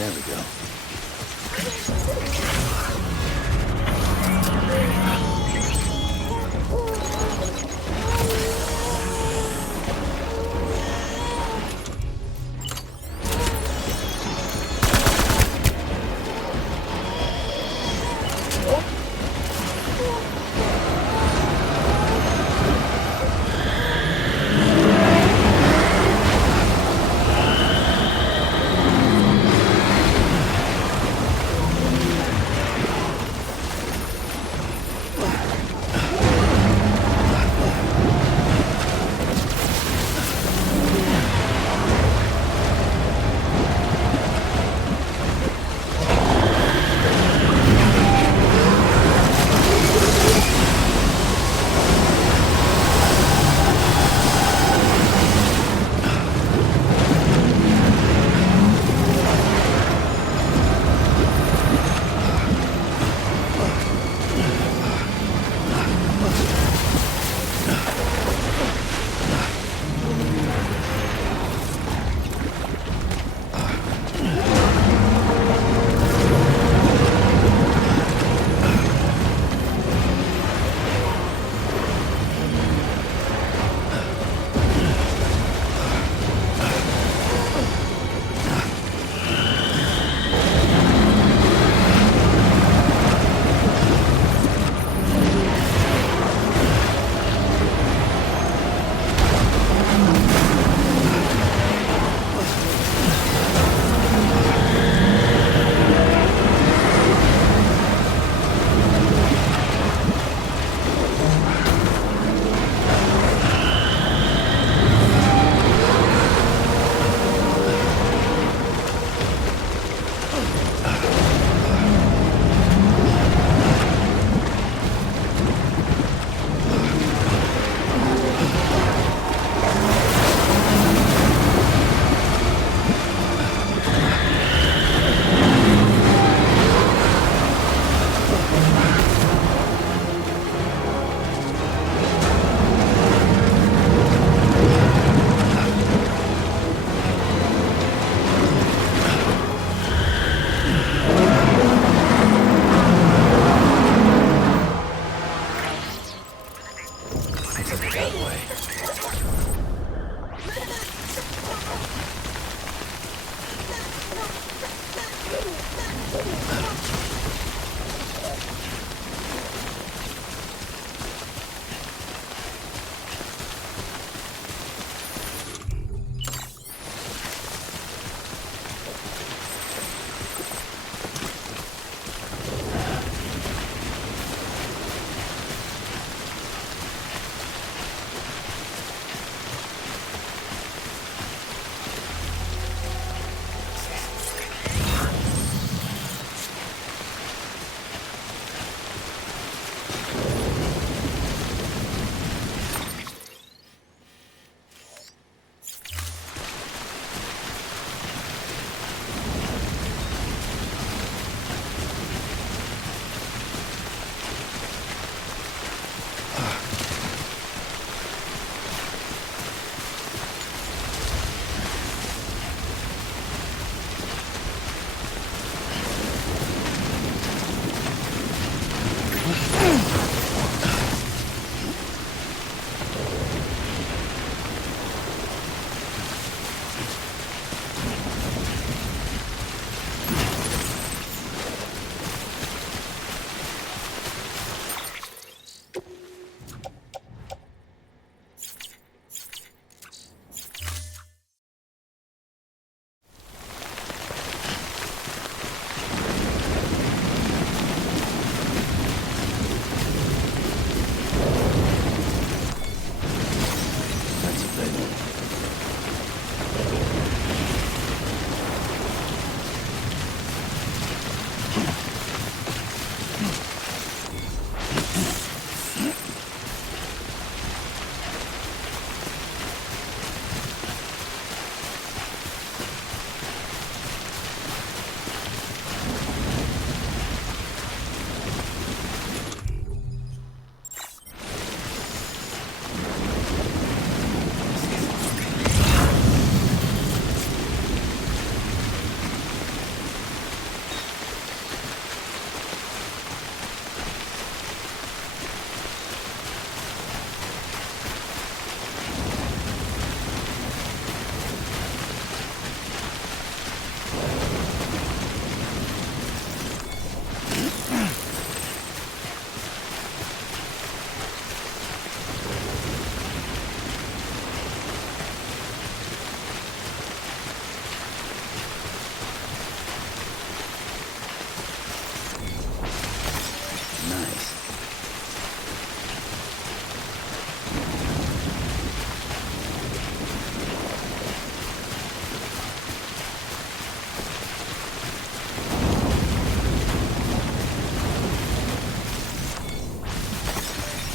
There we go.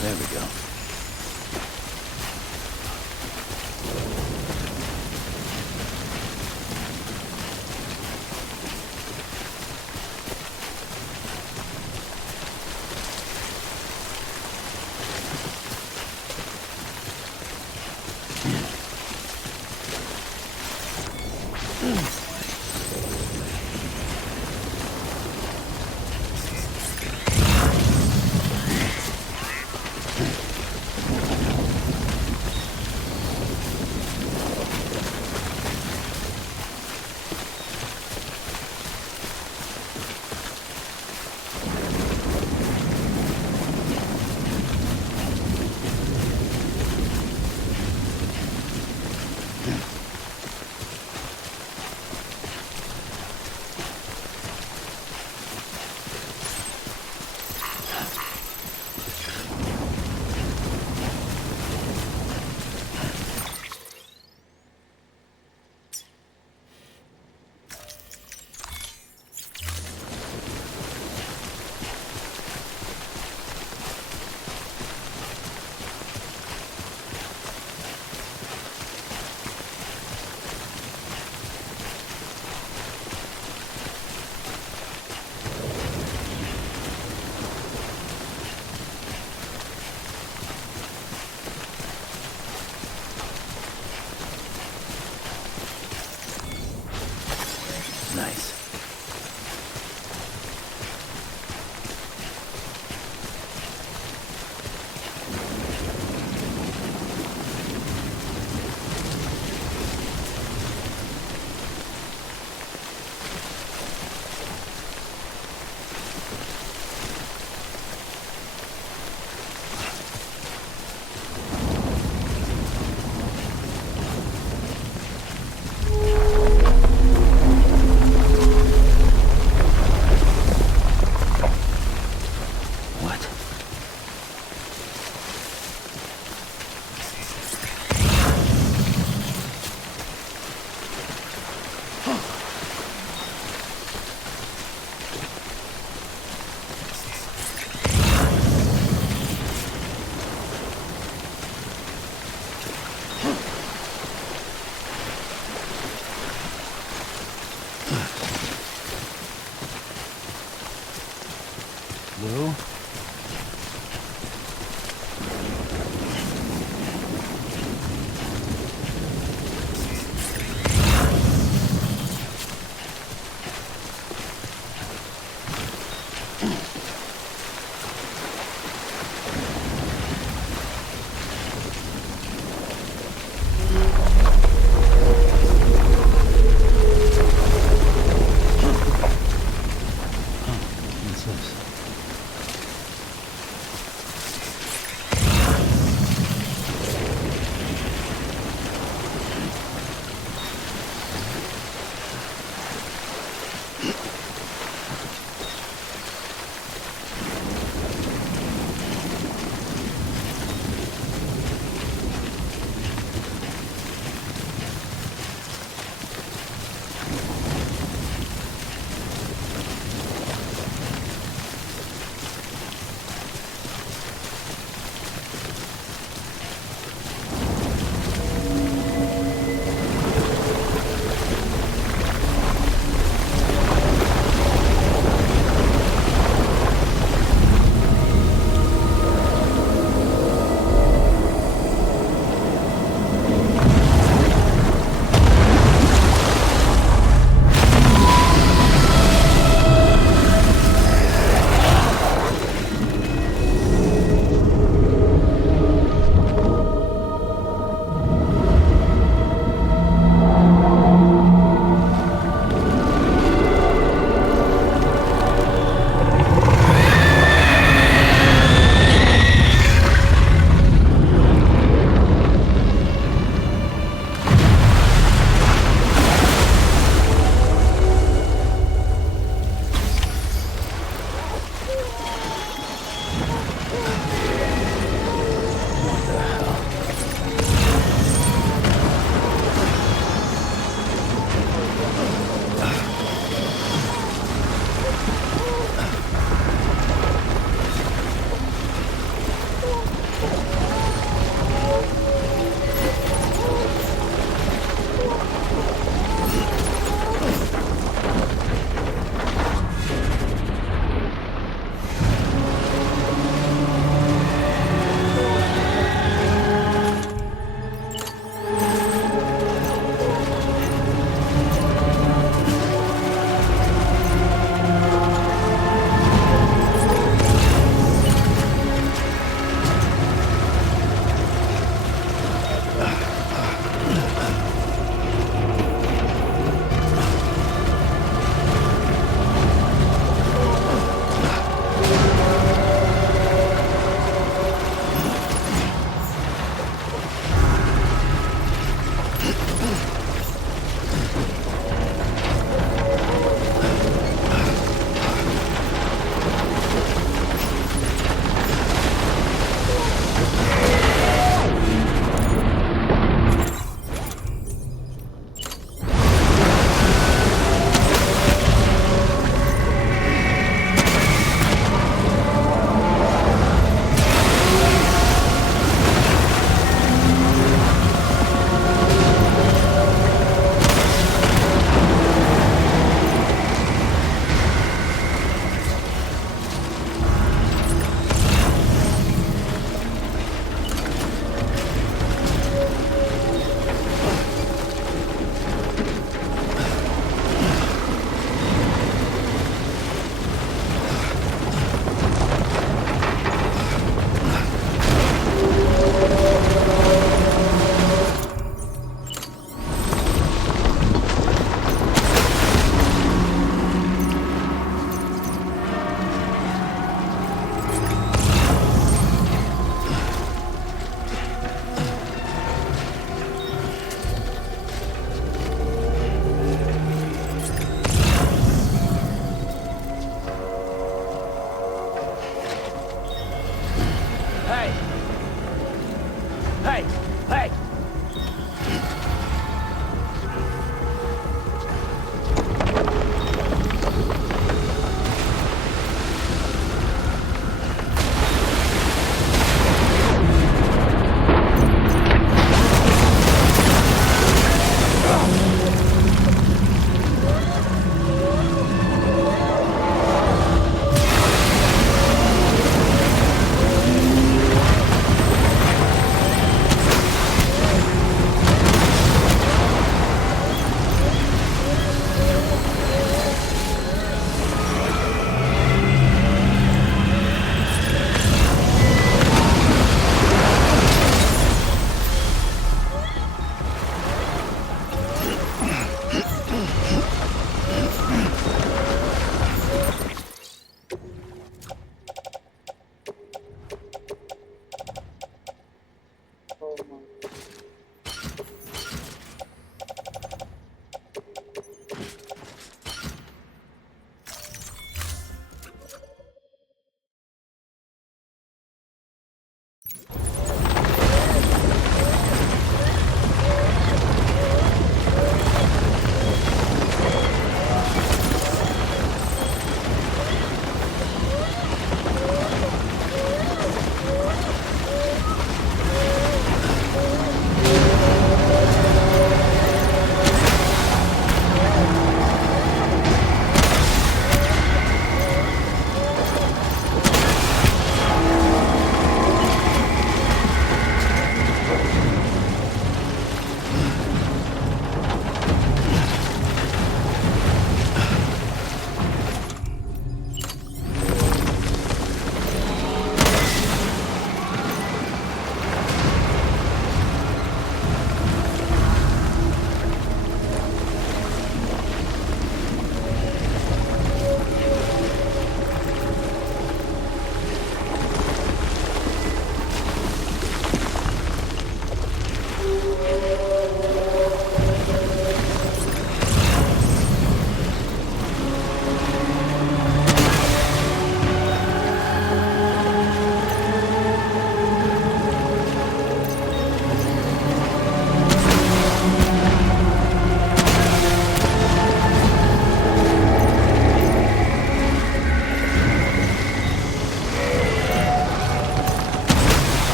There we go. Nice. Blue? What's this?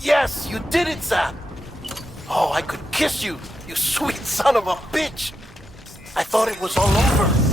Yes, you did it, Sam! Oh, I could kiss you, you sweet son of a bitch! I thought it was all over.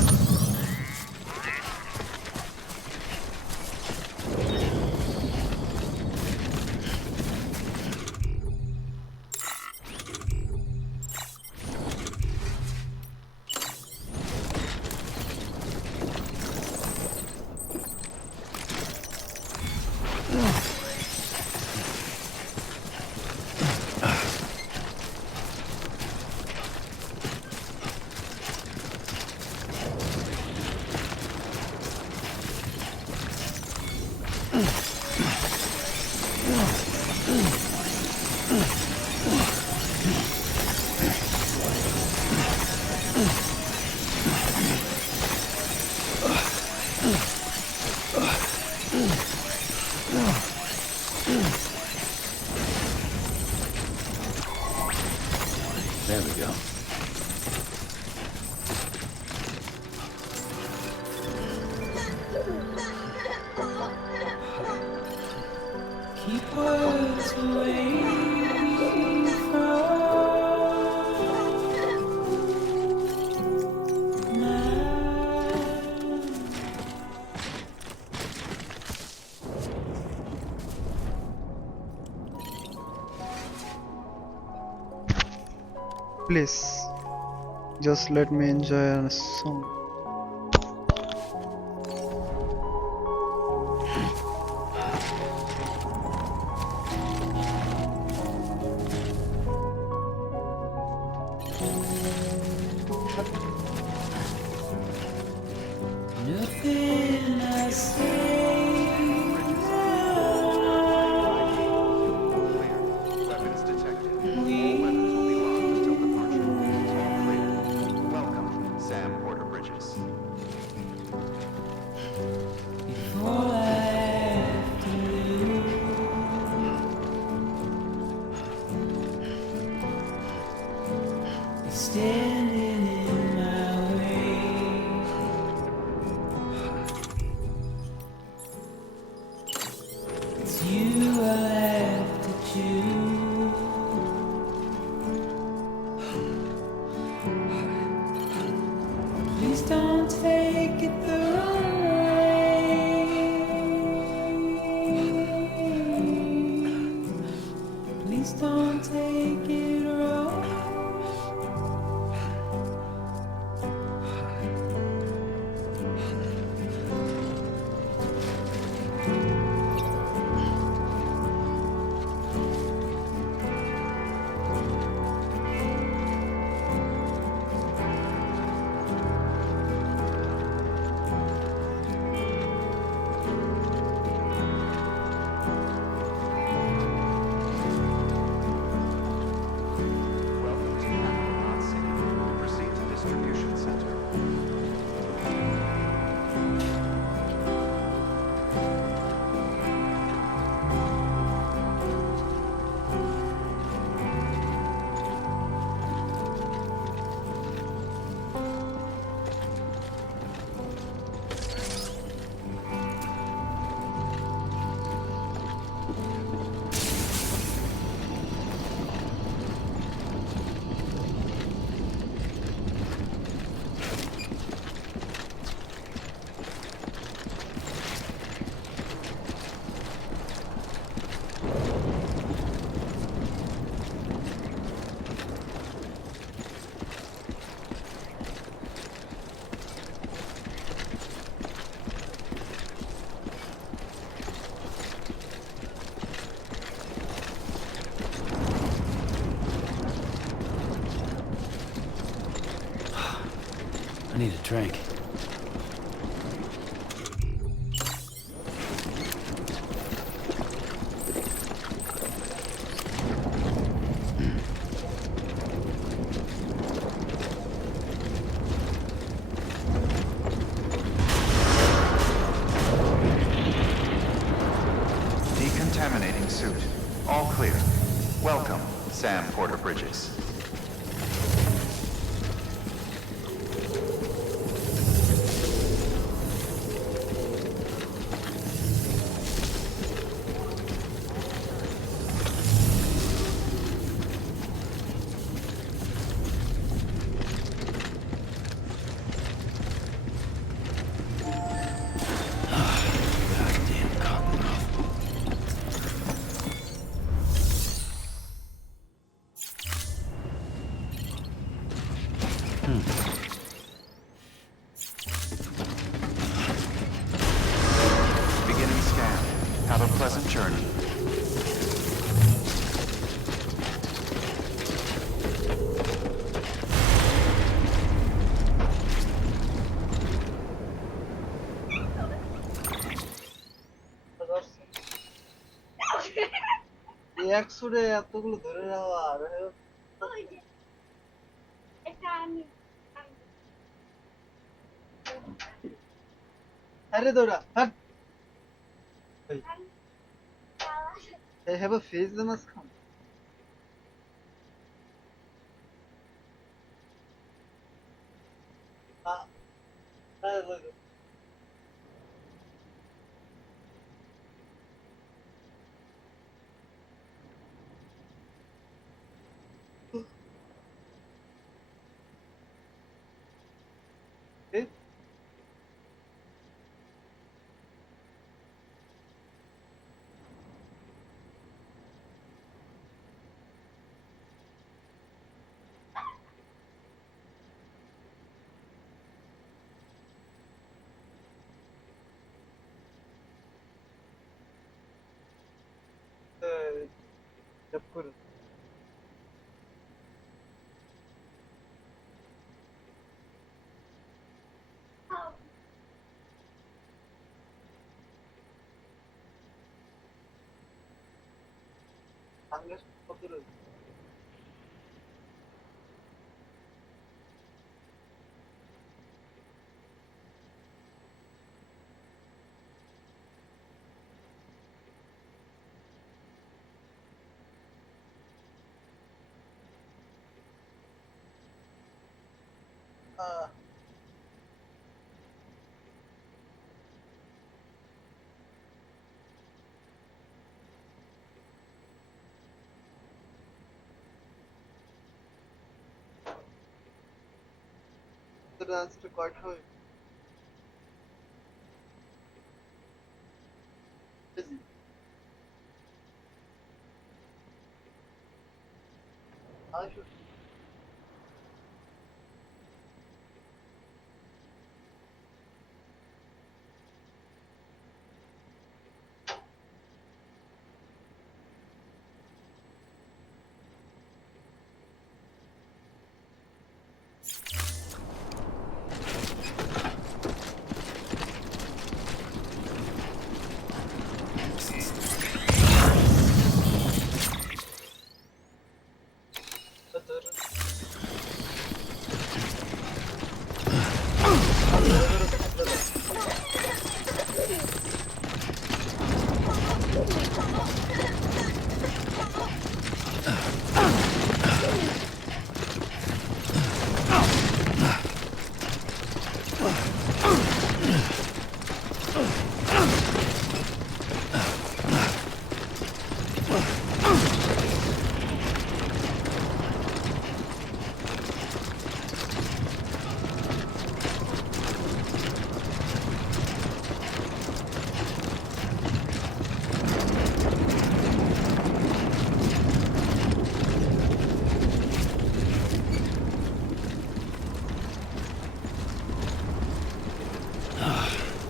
There we go. Keep words away from Please, just let me enjoy a song. nothing I say. Weapons detected. All weapons will be locked until departure. All clear. Welcome, Sam Porter Bridges. All I have to do is standing in my way. It's you I have to choose. Please don't take it the wrong way. Please don't take it wrong. Welcome to Capital City. Proceed to distribution center. I need a drink. Decontaminating suit. All clear. Welcome, Sam Porter Bridges. pleasant journey. একসুরে এতগুলো ধরে নেওয়া আর আরে দৌড়া হাট I have a face the must come. Look. Okay. Yapıyorum. Anlaştık otururuz. Aa. The dance record হয় busy. I should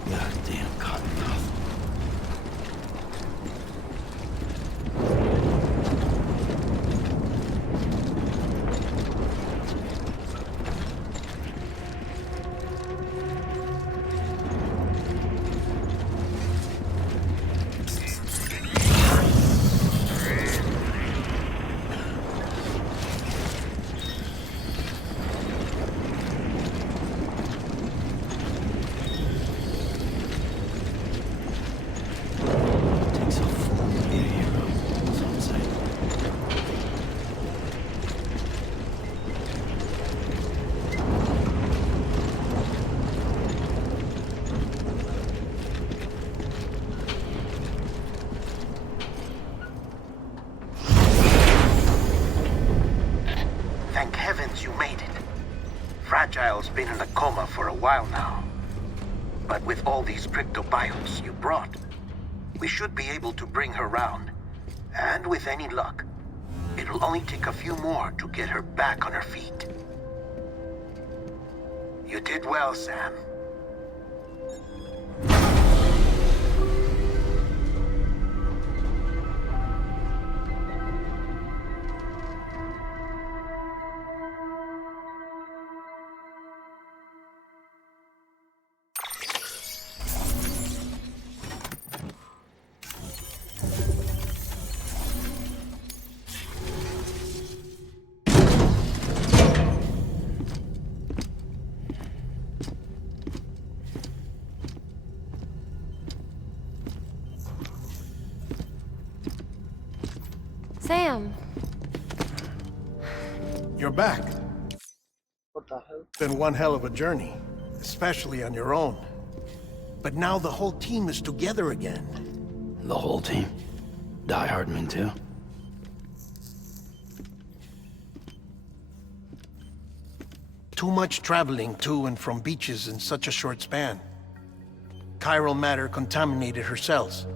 Goddamn cottonmouth. Takes a full to be a hero. Some say. Thank heavens you made it. Fragile's been in a coma for a while now. But with all these cryptobiotes you brought, we should be able to bring her round. And with any luck, it'll only take a few more to get her back on her feet. You did well, Sam. Sam, You're back. What the hell? Been one hell of a journey, especially on your own. But now the whole team is together again. The whole team? Die Hardman too? Too much traveling to and from beaches in such a short span. Chiral matter contaminated her cells,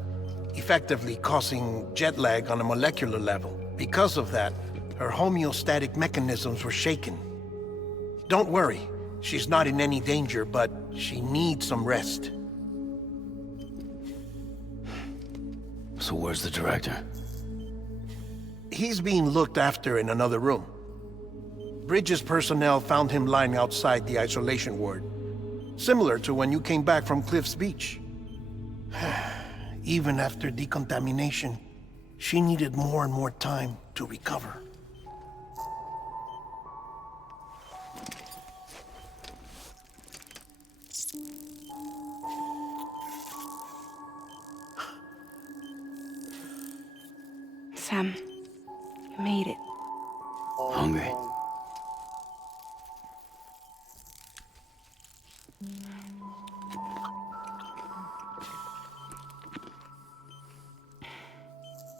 effectively causing jet lag on a molecular level. Because of that, her homeostatic mechanisms were shaken. Don't worry, she's not in any danger, but she needs some rest. So where's the director? He's being looked after in another room. Bridges personnel found him lying outside the isolation ward. Similar to when you came back from Cliff's Beach. Even after decontamination, she needed more and more time to recover. Sam, you made it. Hungry?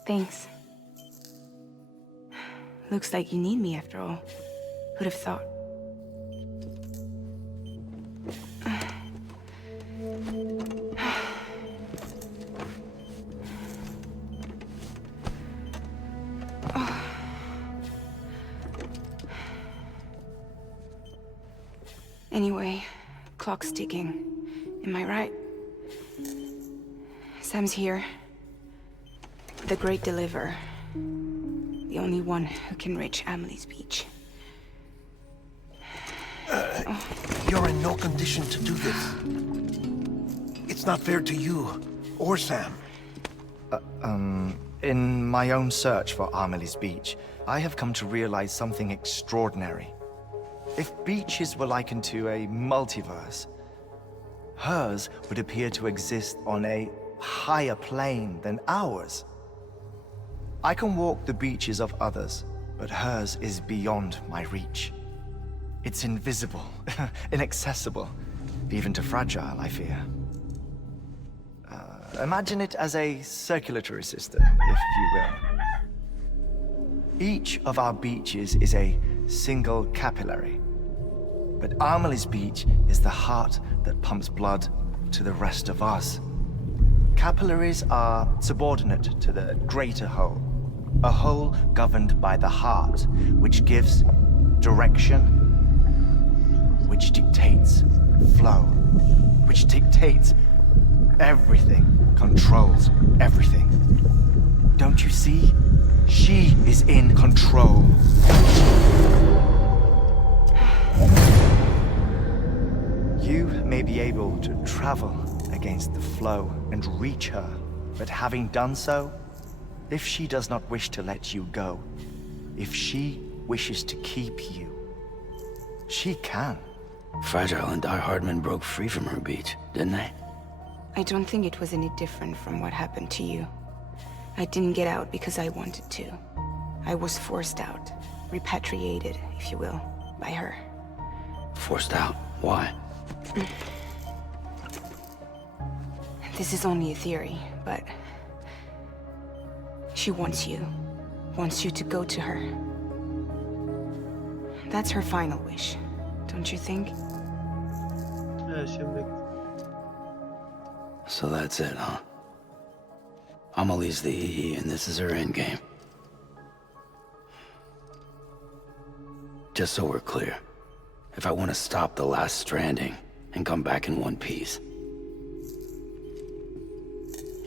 Thanks. Looks like you need me after all. Who'd have thought? Anyway, clock's ticking. Am I right? Sam's here. The Great Deliverer. The only one who can reach Amelie's Beach. You're in no condition to do this. It's not fair to you, or Sam. In my own search for Amelie's Beach, I have come to realize something extraordinary. If beaches were likened to a multiverse, hers would appear to exist on a higher plane than ours. I can walk the beaches of others, but hers is beyond my reach. It's invisible, inaccessible, even to Fragile, I fear. Imagine it as a circulatory system, if you will. Each of our beaches is a single capillary, but Amelie's Beach is the heart that pumps blood to the rest of us. Capillaries are subordinate to the greater whole, a whole governed by the heart, which gives direction, which dictates flow, which dictates everything, controls everything. Don't you see? She is in control. You may be able to travel against the flow and reach her, but having done so, if she does not wish to let you go, if she wishes to keep you, she can. Fragile and Die Hardman broke free from her beach, didn't they? I don't think it was any different from what happened to you. I didn't get out because I wanted to. I was forced out, repatriated, if you will, by her. Forced out? Why? This is only a theory, but she wants you to go to her. That's her final wish, don't you think? Yeah, şimdi. So that's it, huh? Amelie's the EE and this is her endgame. Just so we're clear, if I want to stop the last Stranding and come back in one piece,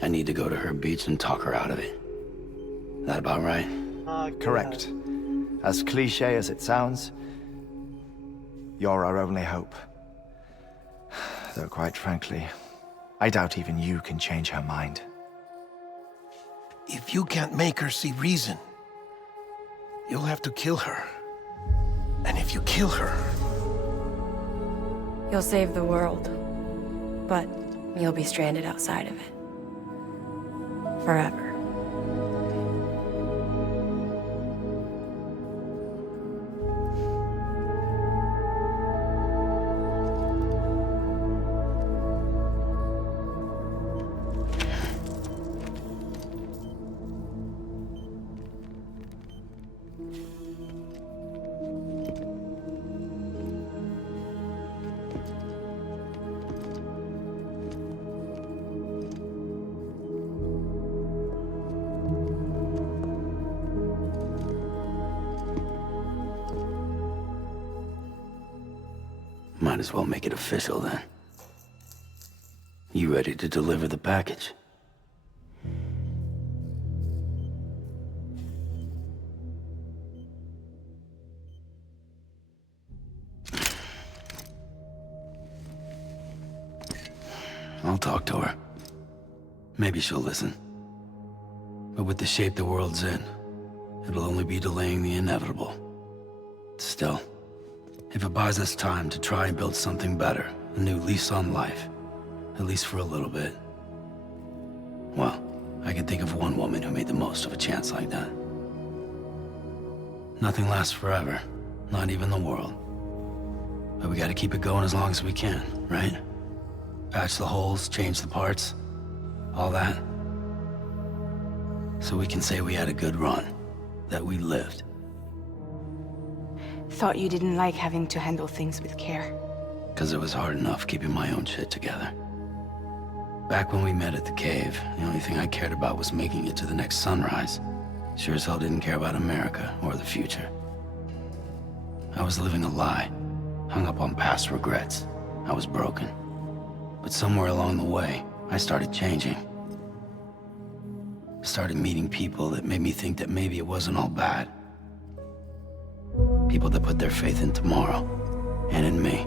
I need to go to her beach and talk her out of it. That about right? Correct. As cliche as it sounds, you're our only hope. Though quite frankly, I doubt even you can change her mind. If you can't make her see reason, you'll have to kill her. And if you kill her... you'll save the world, but you'll be stranded outside of it. Forever. might as well make it official then. You ready to deliver the package? I'll talk to her. Maybe she'll listen. But with the shape the world's in, it'll only be delaying the inevitable. Still, if it buys us time to try and build something better, a new lease on life, at least for a little bit, well, I can think of one woman who made the most of a chance like that. Nothing lasts forever, not even the world. But we gotta keep it going as long as we can, right? Patch the holes, change the parts, all that. So we can say we had a good run, that we lived. Thought you didn't like having to handle things with care. 'Cause it was hard enough keeping my own shit together. Back when we met at the cave, the only thing I cared about was making it to the next sunrise. Sure as hell didn't care about America or the future. I was living a lie, hung up on past regrets. I was broken. But somewhere along the way, I started changing. Started meeting people that made me think that maybe it wasn't all bad. People that put their faith in tomorrow, and in me.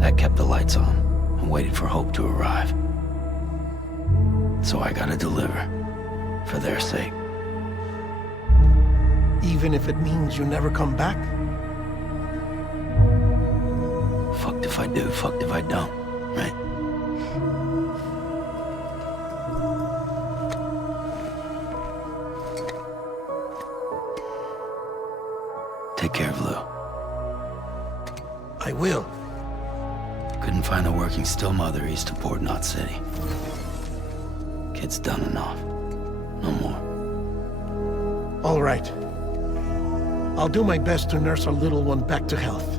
That kept the lights on, and waited for hope to arrive. So I gotta deliver, for their sake. Even if it means you never come back? Fucked if I do, fucked if I don't, right? Take care of Lou. I will. Couldn't find a working still mother east of Port Knot City. Kid's done enough. No more. All right. I'll do my best to nurse our little one back to health.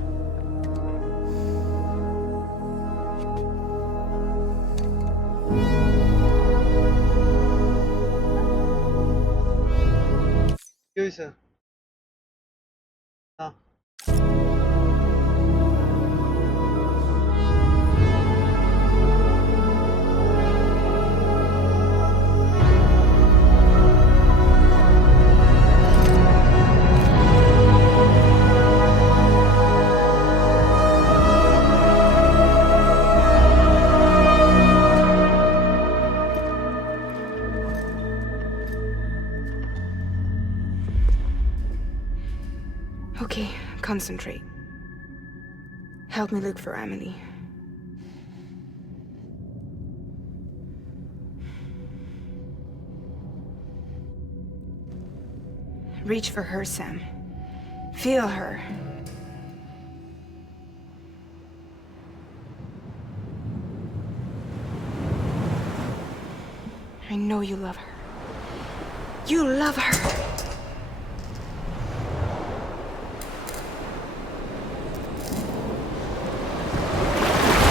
কি হয়েছে? না Okay, concentrate. Help me look for Emily. Reach for her, Sam. Feel her. I know you love her. You love her!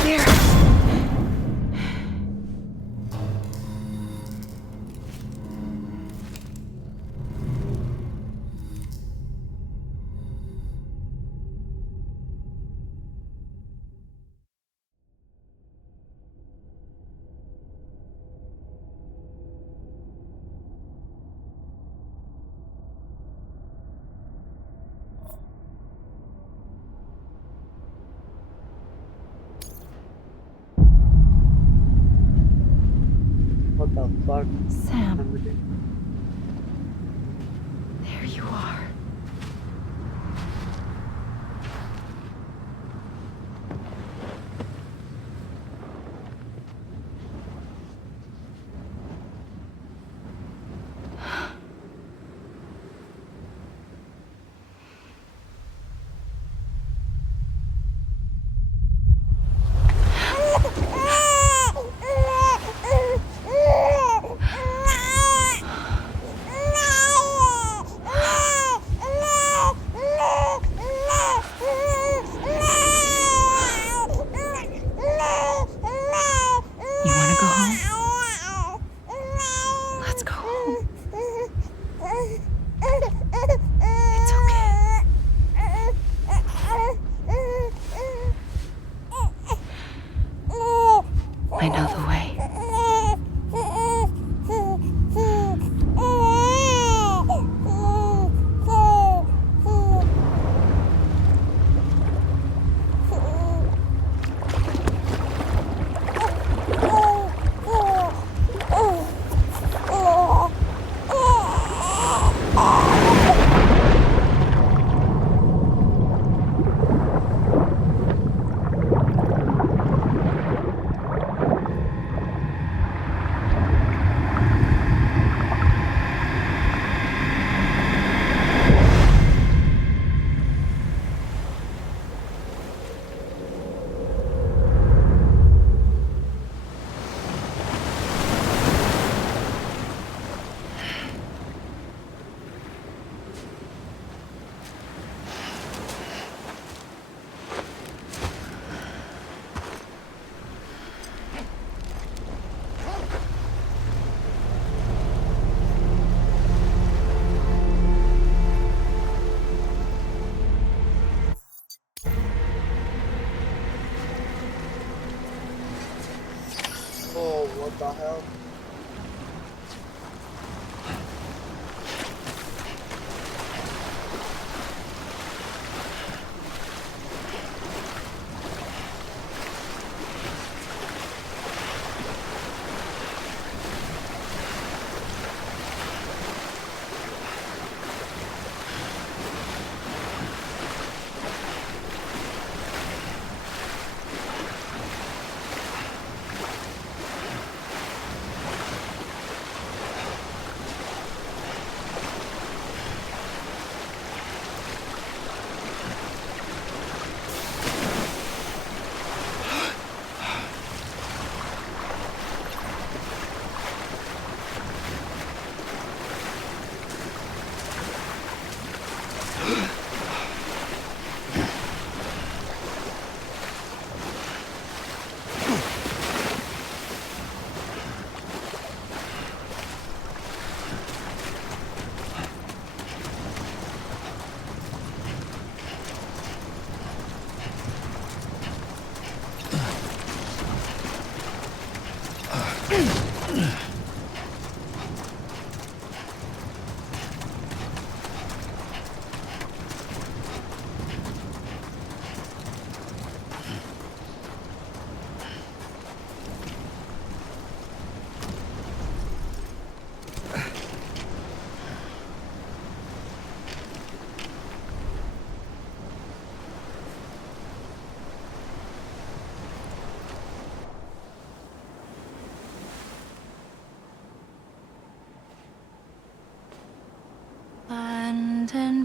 There! what the fuck? Sam, there you are.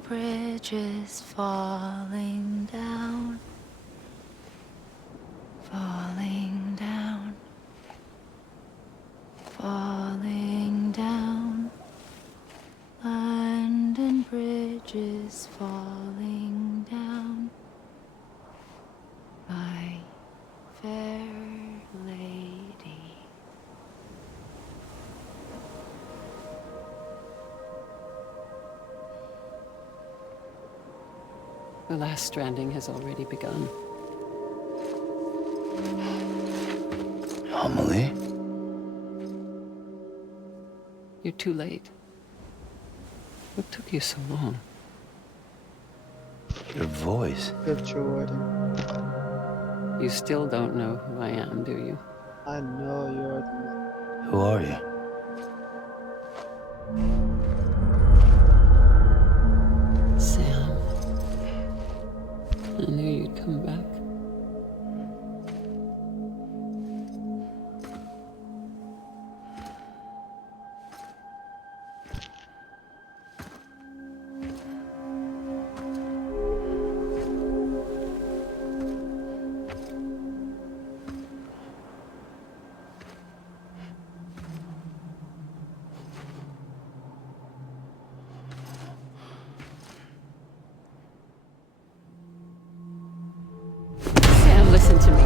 and bridges falling down, falling down, falling down. London Bridge is falling down, my fair lady. The last stranding has already begun. Amelie? You're too late. What took you so long? Your voice. Kept you waiting. You still don't know who I am, do you? I know you're the... Who are you? Sam. I knew you'd come back. Sam, listen to me.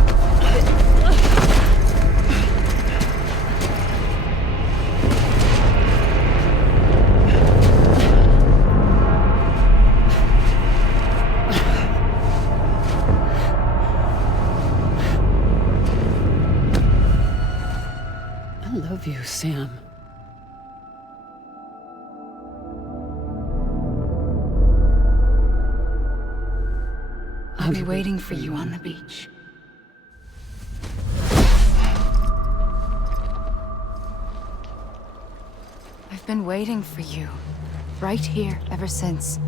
I love you, Sam. I'll be waiting for you on the beach. I've been waiting for you, right here, ever since.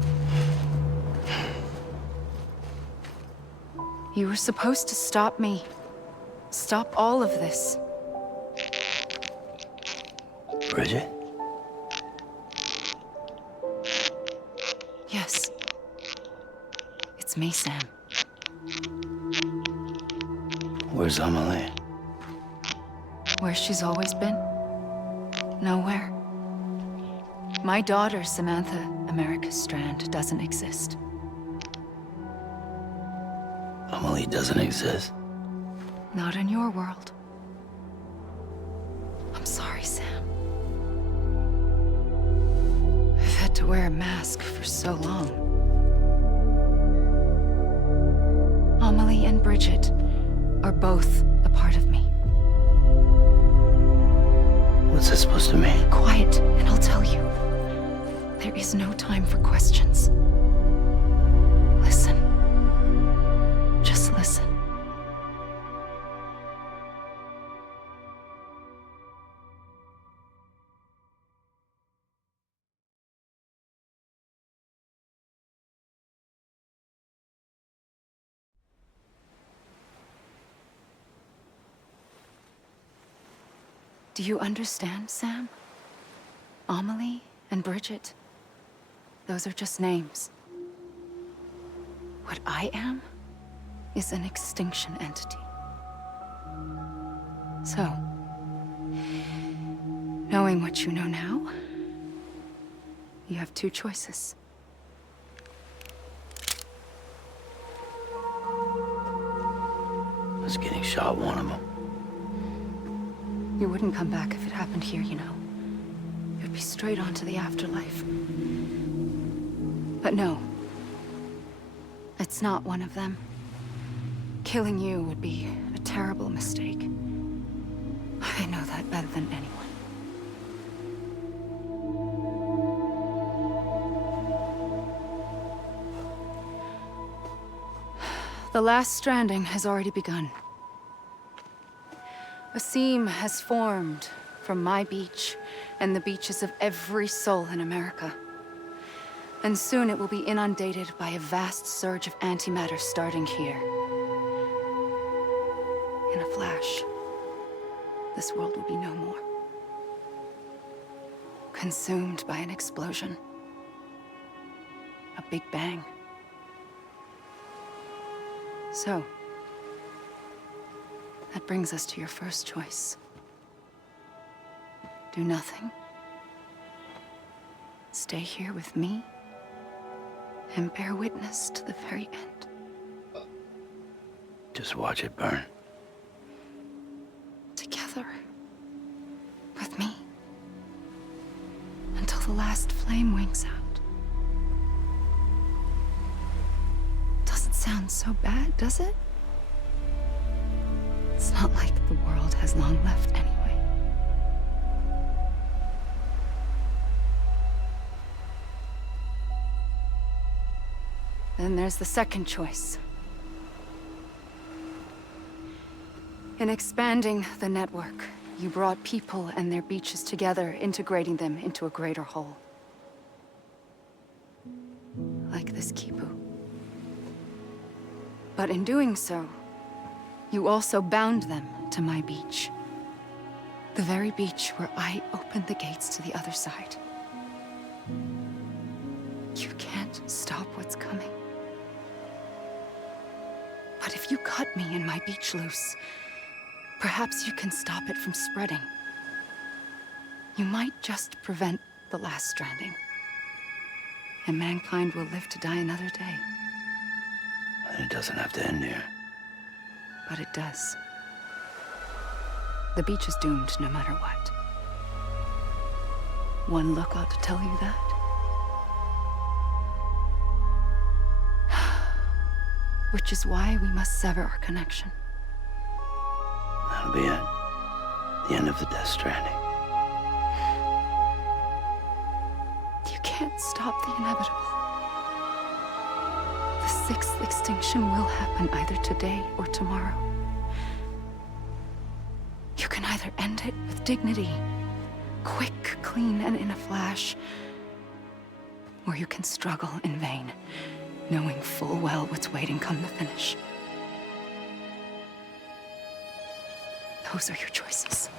You were supposed to stop me. Stop all of this. Bridget? Yes. It's me, Sam. Where's Amelie? Where she's always been. Nowhere. My daughter, Samantha America Strand, doesn't exist. Amelie doesn't exist. Not in your world. I'm sorry, Sam. I've had to wear a mask for so long. Amelie and Bridget are both a part of me. What's that supposed to mean? Quiet, and I'll tell you. There is no time for questions. Listen. Just listen. Do you understand, Sam? Amelie and Bridget, those are just names. What I am is an extinction entity. So, knowing what you know now, you have two choices. Was getting shot one of them. You wouldn't come back if it happened here, you know. You'd be straight on to the afterlife. But no. It's not one of them. Killing you would be a terrible mistake. I know that better than anyone. The last stranding has already begun. A seam has formed from my beach and the beaches of every soul in America. And soon it will be inundated by a vast surge of antimatter starting here. In a flash, this world will be no more. Consumed by an explosion. A Big Bang. So, that brings us to your first choice. Do nothing. Stay here with me and bear witness to the very end. Just watch it burn. Together. With me. Until the last flame winks out. Doesn't sound so bad, does it? It's not like the world has long left anyway. Then there's the second choice. In expanding the network, you brought people and their beaches together, integrating them into a greater whole. Like this Kipu. But in doing so, you also bound them to my beach. The very beach where I opened the gates to the other side. You can't stop what's coming. But if you cut me and my beach loose, perhaps you can stop it from spreading. You might just prevent the last stranding. And mankind will live to die another day. And it doesn't have to end here. But it does. The beach is doomed no matter what. One look ought to tell you that. Which is why we must sever our connection. That'll be it. The end of the Death Stranding. You can't stop the inevitable. The sixth extinction will happen either today or tomorrow. You can either end it with dignity, quick, clean, and in a flash, or you can struggle in vain, knowing full well what's waiting come the finish. Those are your choices.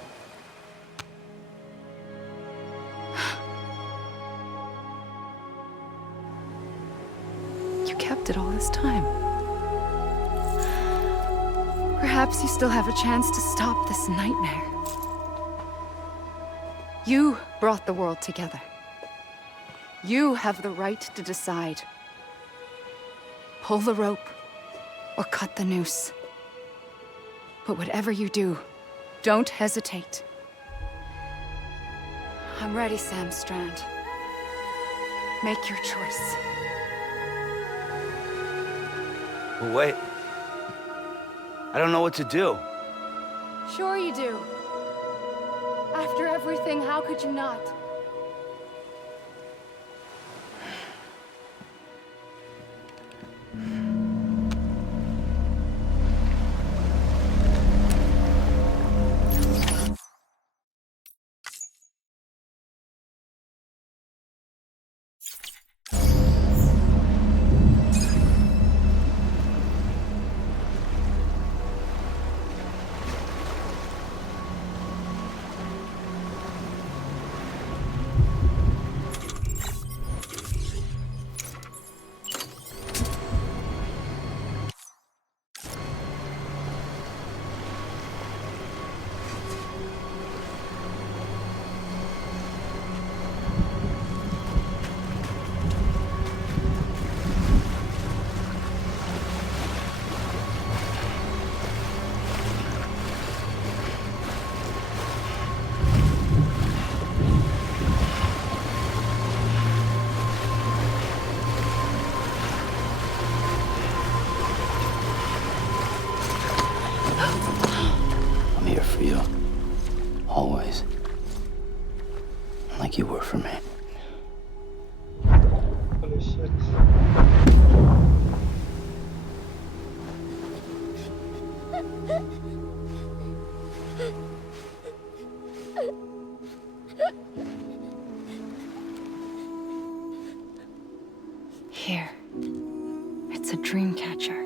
You kept it all this time. Perhaps you still have a chance to stop this nightmare. You brought the world together. You have the right to decide. Pull the rope or cut the noose. But whatever you do, don't hesitate. I'm ready, Sam Strand. Make your choice. Well, wait. I don't know what to do. Sure you do. After everything, how could you not? I'm here for you. Always. Like you were for me. Holy shit. Here. It's a dream catcher.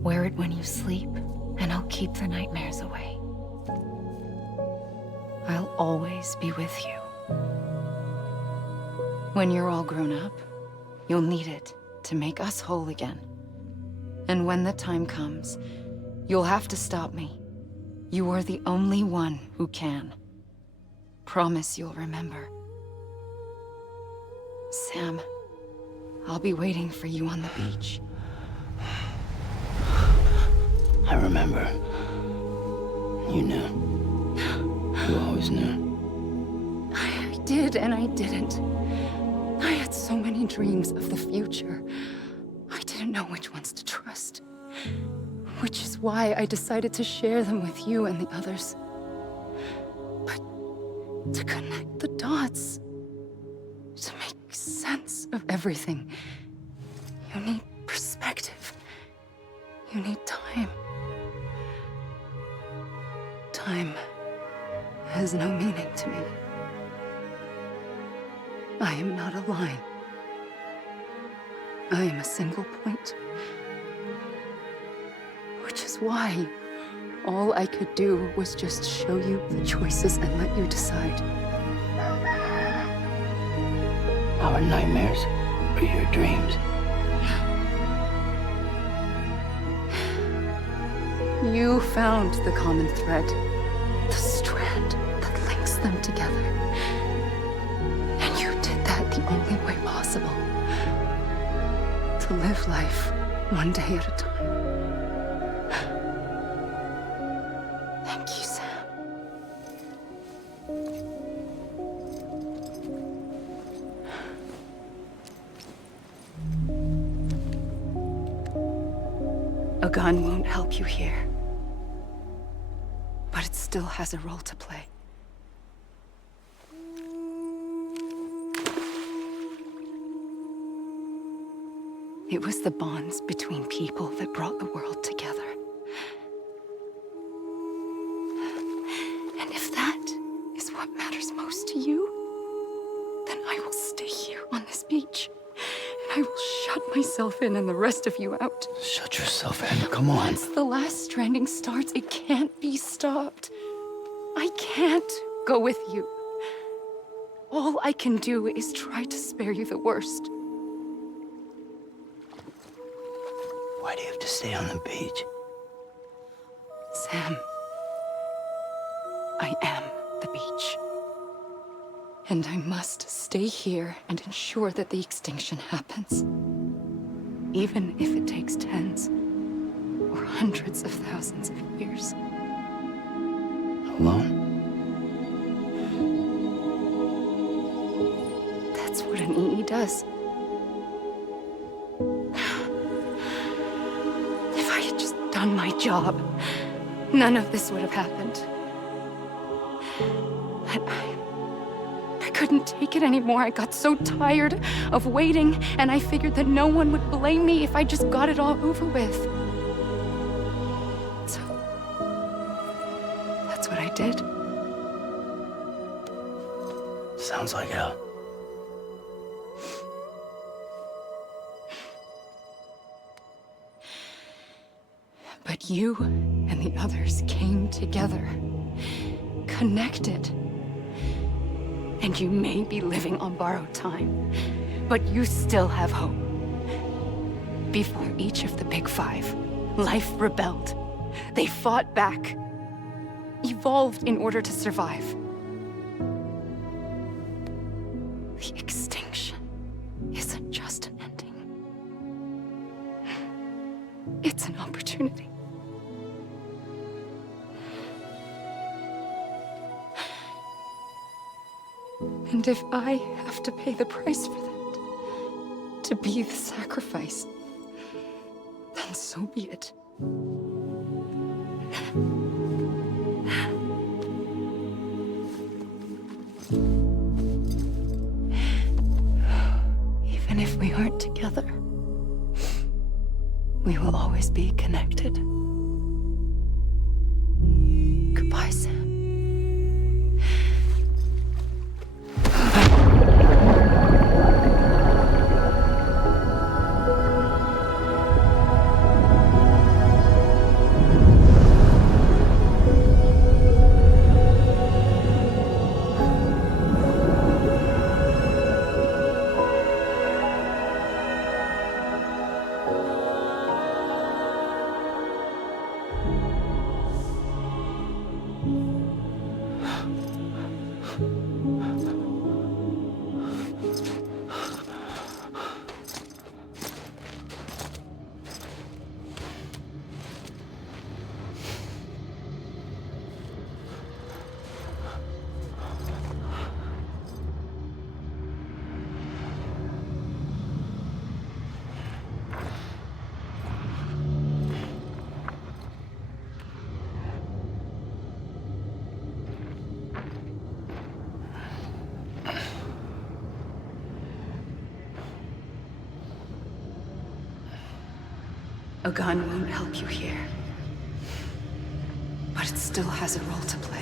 Wear it when you sleep, and I'll keep the nightmares away. I'll always be with you. When you're all grown up, you'll need it to make us whole again. And when the time comes, you'll have to stop me. You are the only one who can. Promise you'll remember. Sam, I'll be waiting for you on the beach. I remember. You knew. You always knew. I did and I didn't. I had so many dreams of the future. I didn't know which ones to trust. Which is why I decided to share them with you and the others. But to connect the dots, to make sense of everything, you need perspective. You need time. Time has no meaning to me. I am not a line. I am a single point. Which is why all I could do was just show you the choices and let you decide. Our nightmares are your dreams. You found the common thread, the strand that links them together. And you did that the only way possible. To live life one day at a time. Thank you, Sam. A gun won't help you here. But it still has a role to play. It was the bonds between people that brought the world together. And if that is what matters most to you, then I will stay here on this beach. And I will shut myself in and the rest of you out. Shut yourself in. Come on. Once the last stranding starts, it can't be stopped. I can't go with you. All I can do is try to spare you the worst. Why do you have to stay on the beach? Sam, I am the beach. And I must stay here and ensure that the extinction happens. Even if it takes tens or hundreds of thousands of years. Alone? That's what an EE does. If I had just done my job, none of this would have happened. But I couldn't take it anymore. I got so tired of waiting, and I figured that no one would blame me if I just got it all over with. So, that's what I did. Sounds like hell. But you and the others came together, connected. And you may be living on borrowed time, but you still have hope. Before each of the Big Five, life rebelled. They fought back, evolved in order to survive. The extinction isn't just an ending. It's an opportunity. And if I have to pay the price for that, to be the sacrifice, then so be it. Even if we aren't together, we will always be connected. Goodbye, Sam. A gun won't help you here. But it still has a role to play.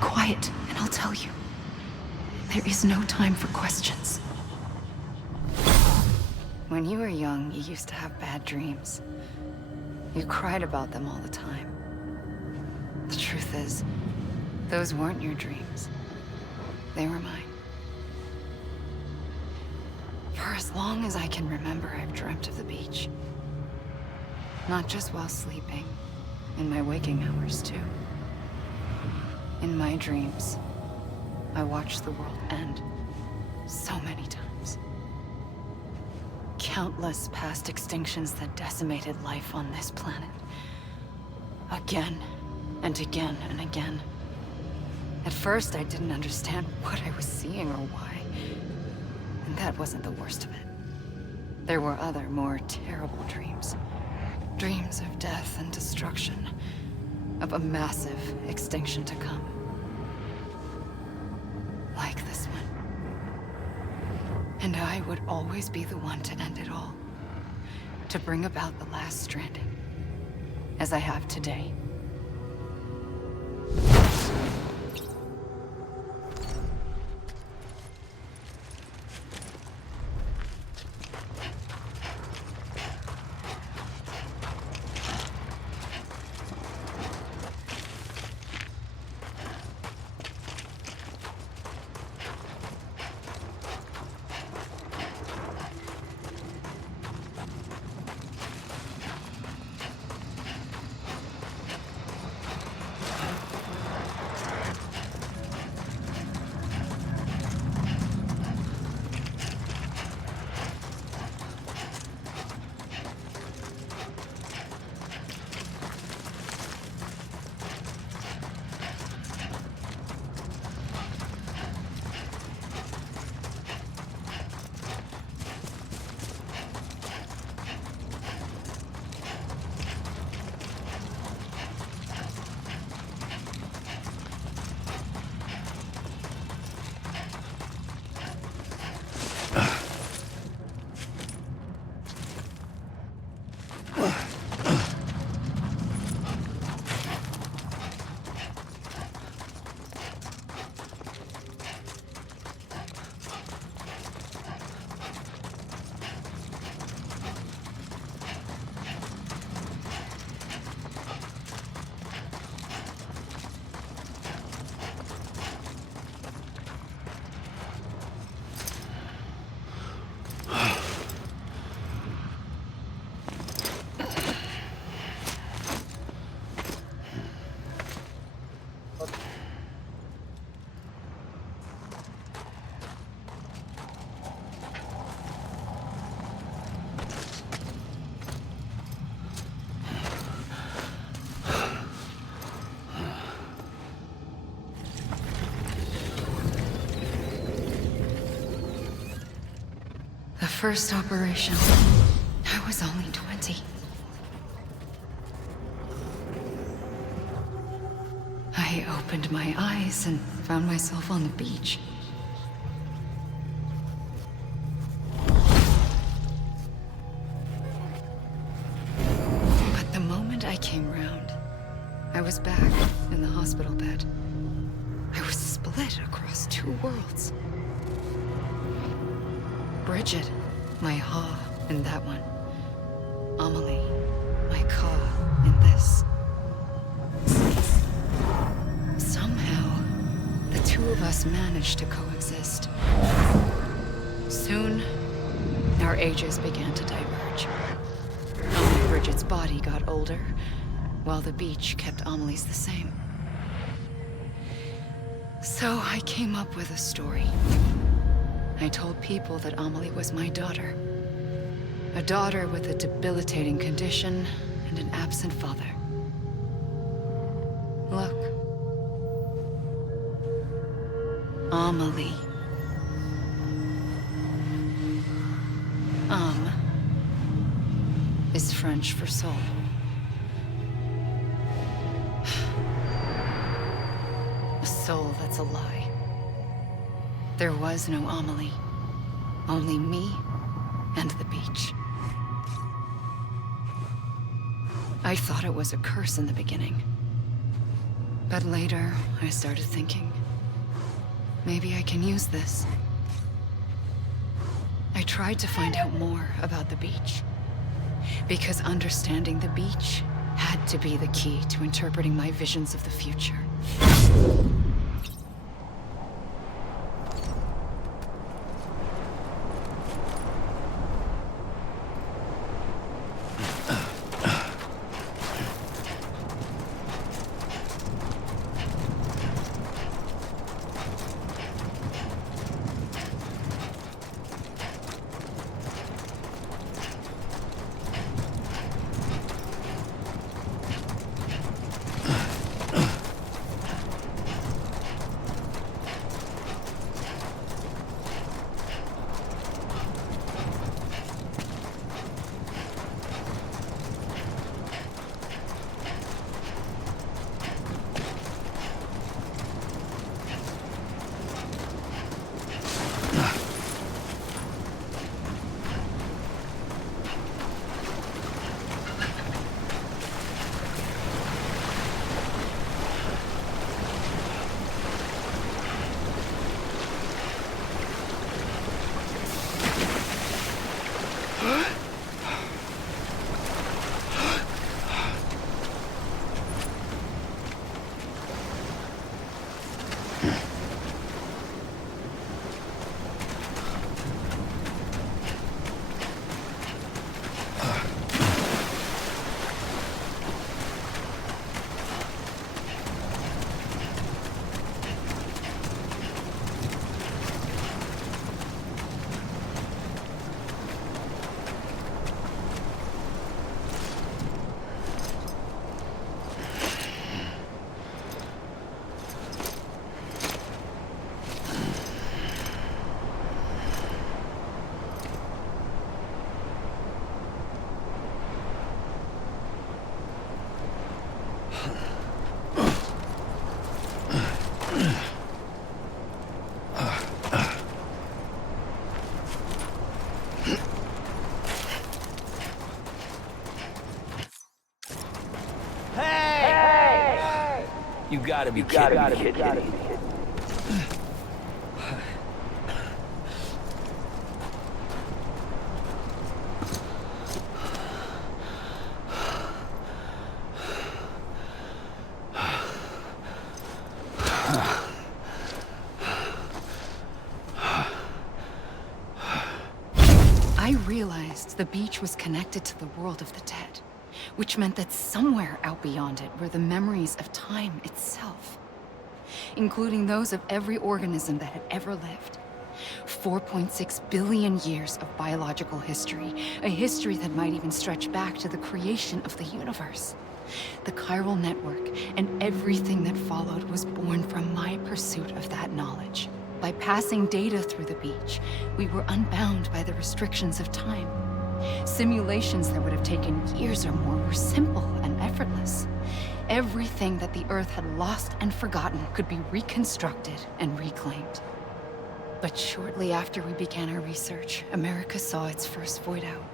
Quiet, and I'll tell you. There is no time for questions. When you were young, you used to have bad dreams. You cried about them all the time. The truth is, those weren't your dreams. They were mine. For as long as I can remember, I've dreamt of the beach. Not just while sleeping, in my waking hours too. In my dreams, I watched the world end so many times. Countless past extinctions that decimated life on this planet. Again, and again, and again. At first, I didn't understand what I was seeing or why. And that wasn't the worst of it. There were other, more terrible dreams. Dreams of death and destruction. Of a massive extinction to come. Like this one. And I would always be the one to end it all. To bring about the last stranding. As I have today. first operation, I was only 20. I opened my eyes and found myself on the beach. But the moment I came round, I was back in the hospital bed. I was split across two worlds. Bridget, my Ha in that one. Amelie, my Ka in this. Somehow, the two of us managed to coexist. Soon, our ages began to diverge. Only Bridget's body got older, while the beach kept Amelie's the same. So I came up with a story. I told people that Amelie was my daughter. A daughter with a debilitating condition and an absent father. Look. Amelie. Âme is French for soul. A soul that's a lie. There was no Amelie. Only me and the beach. I thought it was a curse in the beginning. But later, I started thinking, maybe I can use this. I tried to find out more about the beach. Because understanding the beach had to be the key to interpreting my visions of the future. You gotta be kidding me. I realized the beach was connected to the world of the dead, which meant that somewhere out beyond it were the memories of time itself, including those of every organism that had ever lived. 4.6 billion years of biological history, a history that might even stretch back to the creation of the universe. The chiral network and everything that followed was born from my pursuit of that knowledge. By passing data through the beach, we were unbound by the restrictions of time. Simulations that would have taken years or more were simple and effortless. Everything that the Earth had lost and forgotten could be reconstructed and reclaimed. But shortly after we began our research, America saw its first void out.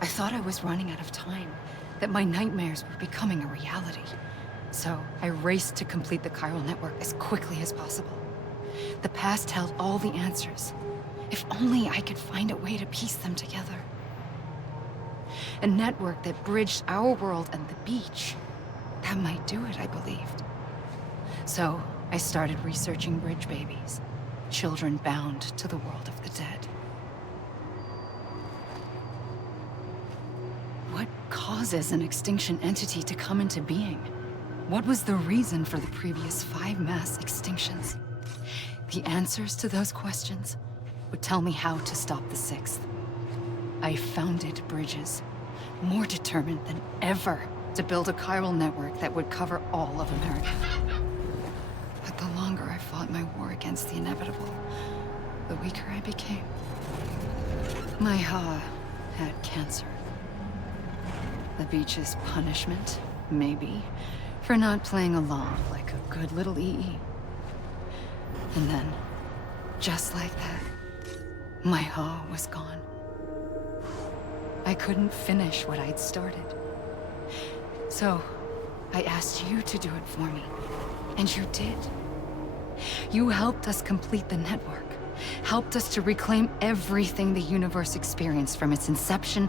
I thought I was running out of time, that my nightmares were becoming a reality. So I raced to complete the chiral network as quickly as possible. The past held all the answers. If only I could find a way to piece them together. A network that bridged our world and the beach. That might do it, I believed. So I started researching bridge babies, children bound to the world of the dead. What causes an extinction entity to come into being? What was the reason for the previous 5 mass extinctions? The answers to those questions would tell me how to stop the 6th. I founded bridges, more determined than ever to build a chiral network that would cover all of America. But the longer I fought my war against the inevitable, the weaker I became. My Ha had cancer. The beach's punishment, maybe, for not playing along like a good little EE. And then, just like that, my Ha was gone. I couldn't finish what I'd started. So, I asked you to do it for me, and you did. You helped us complete the network, helped us to reclaim everything the universe experienced from its inception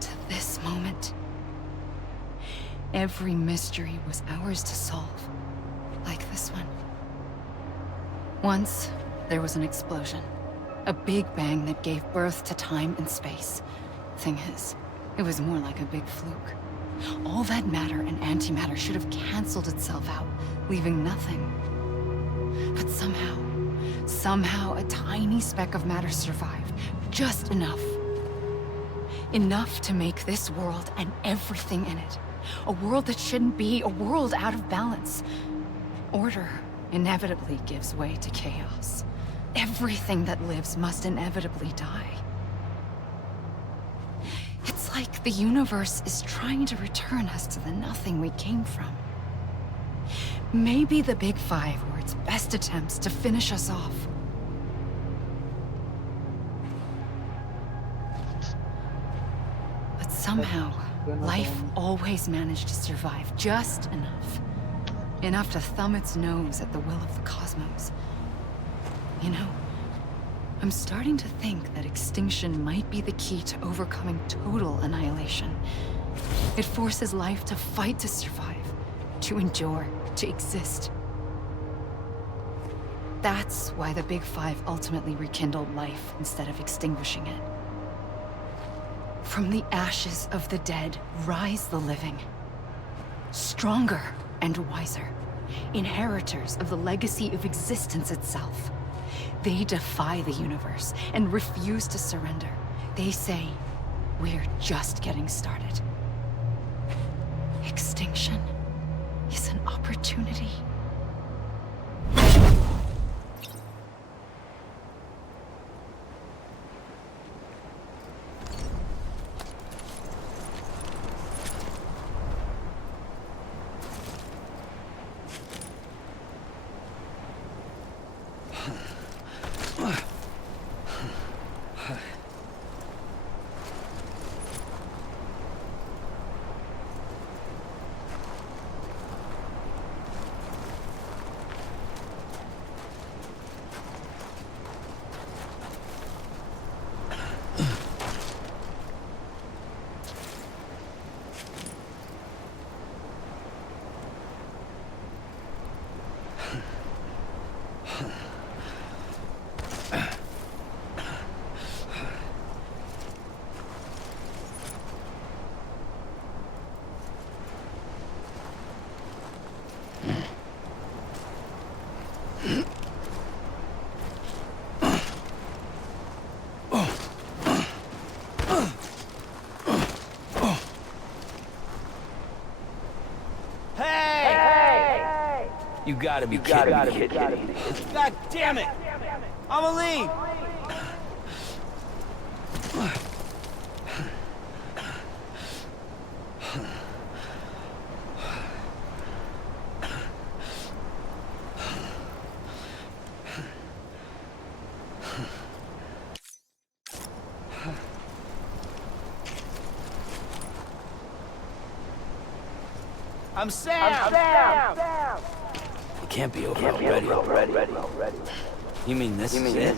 to this moment. Every mystery was ours to solve, like this one. Once, there was an explosion. A big bang that gave birth to time and space. Thing is, it was more like a big fluke. All that matter and antimatter should have canceled itself out, leaving nothing. But somehow a tiny speck of matter survived. Just enough. Enough to make this world and everything in it. A world that shouldn't be, a world out of balance. Order inevitably gives way to chaos. Everything that lives must inevitably die. It's like the universe is trying to return us to the nothing we came from. Maybe the Big Five were its best attempts to finish us off. But somehow, life always managed to survive just enough. Enough to thumb its nose at the will of the cosmos. You know, I'm starting to think that extinction might be the key to overcoming total annihilation. It forces life to fight to survive, to endure, to exist. That's why the Big Five ultimately rekindled life instead of extinguishing it. From the ashes of the dead rise the living. Stronger and wiser. Inheritors of the legacy of existence itself. They defy the universe and refuse to surrender. They say, we're just getting started. Extinction is an opportunity. You gotta be kidding me. God damn it! Amelie! I'm Sam! It can't be over already. You mean this is it?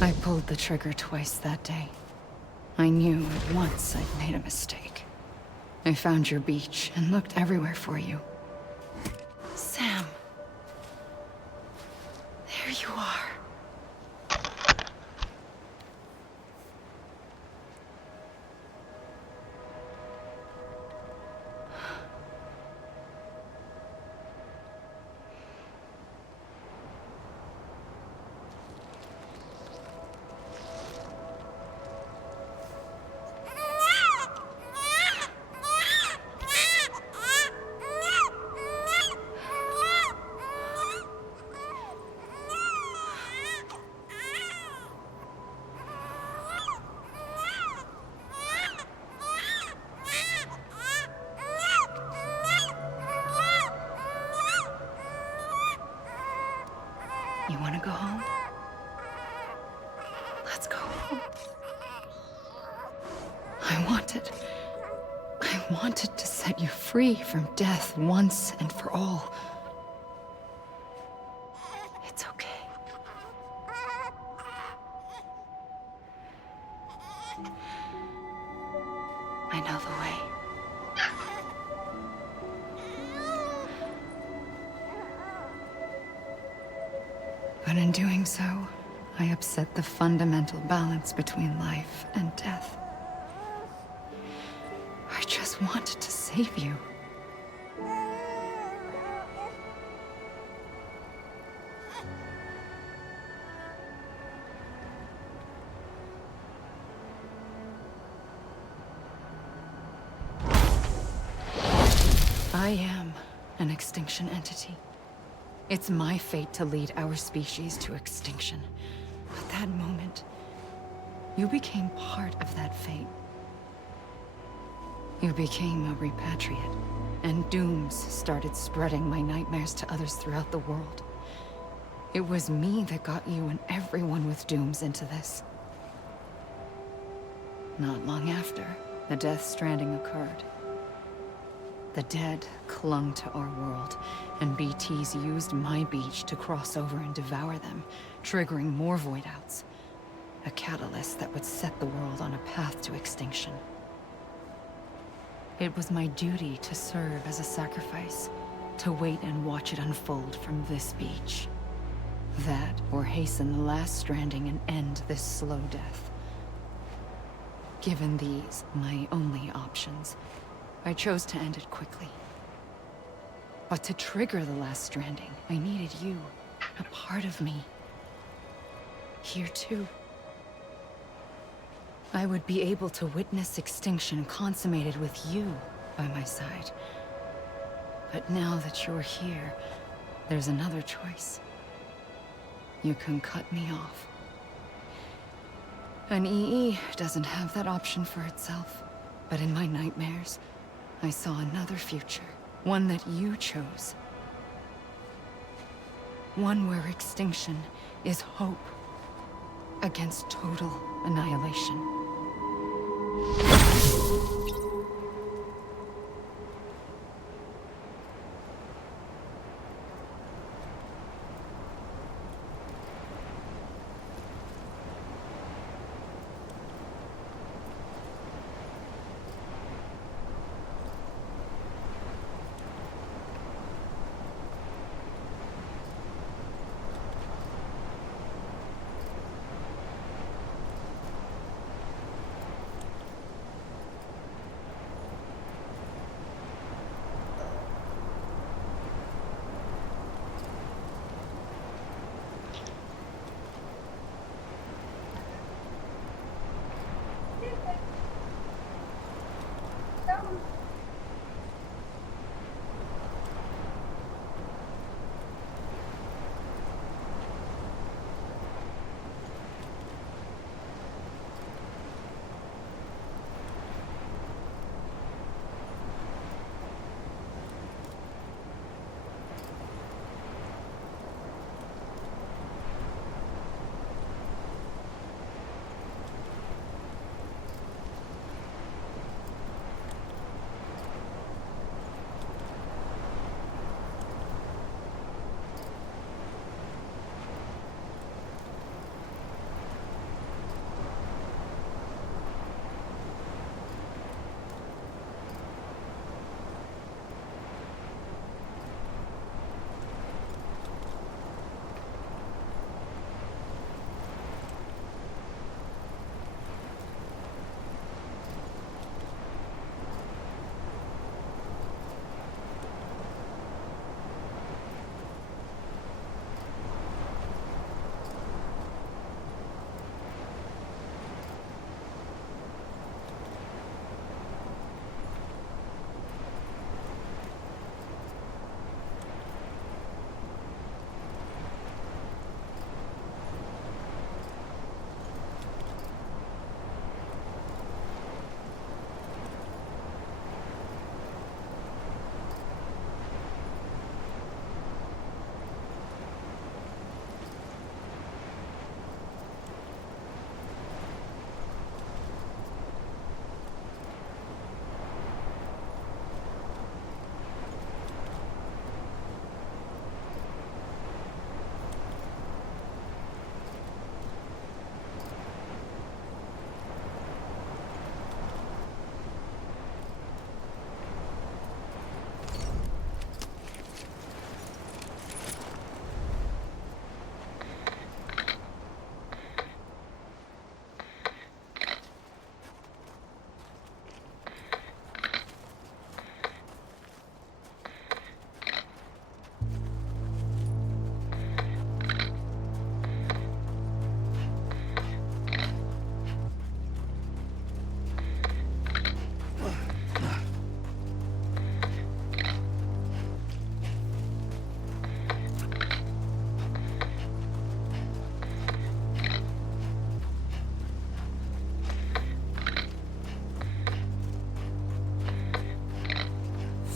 I pulled the trigger twice that day. I knew at once I'd made a mistake. I found your beach and looked everywhere for you. Sam. There you are. You want to go home? Let's go home. I wanted to set you free from death once and for all. It's okay. I know the way. But in doing so, I upset the fundamental balance between life and death. I just wanted to save you. I am an extinction entity. It's my fate to lead our species to extinction. But that moment, you became part of that fate. You became a repatriate, and dooms started spreading my nightmares to others throughout the world. It was me that got you and everyone with dooms into this. Not long after, the Death Stranding occurred. The dead clung to our world, and BTs used my beach to cross over and devour them, triggering more void outs. A catalyst that would set the world on a path to extinction. It was my duty to serve as a sacrifice, to wait and watch it unfold from this beach. That, or hasten the last stranding and end this slow death. Given these, my only options, I chose to end it quickly. But to trigger the last stranding, I needed you, a part of me. Here too. I would be able to witness extinction consummated with you by my side. But now that you're here, there's another choice. You can cut me off. An EE doesn't have that option for itself. But in my nightmares, I saw another future. One that you chose. One where extinction is hope against total annihilation.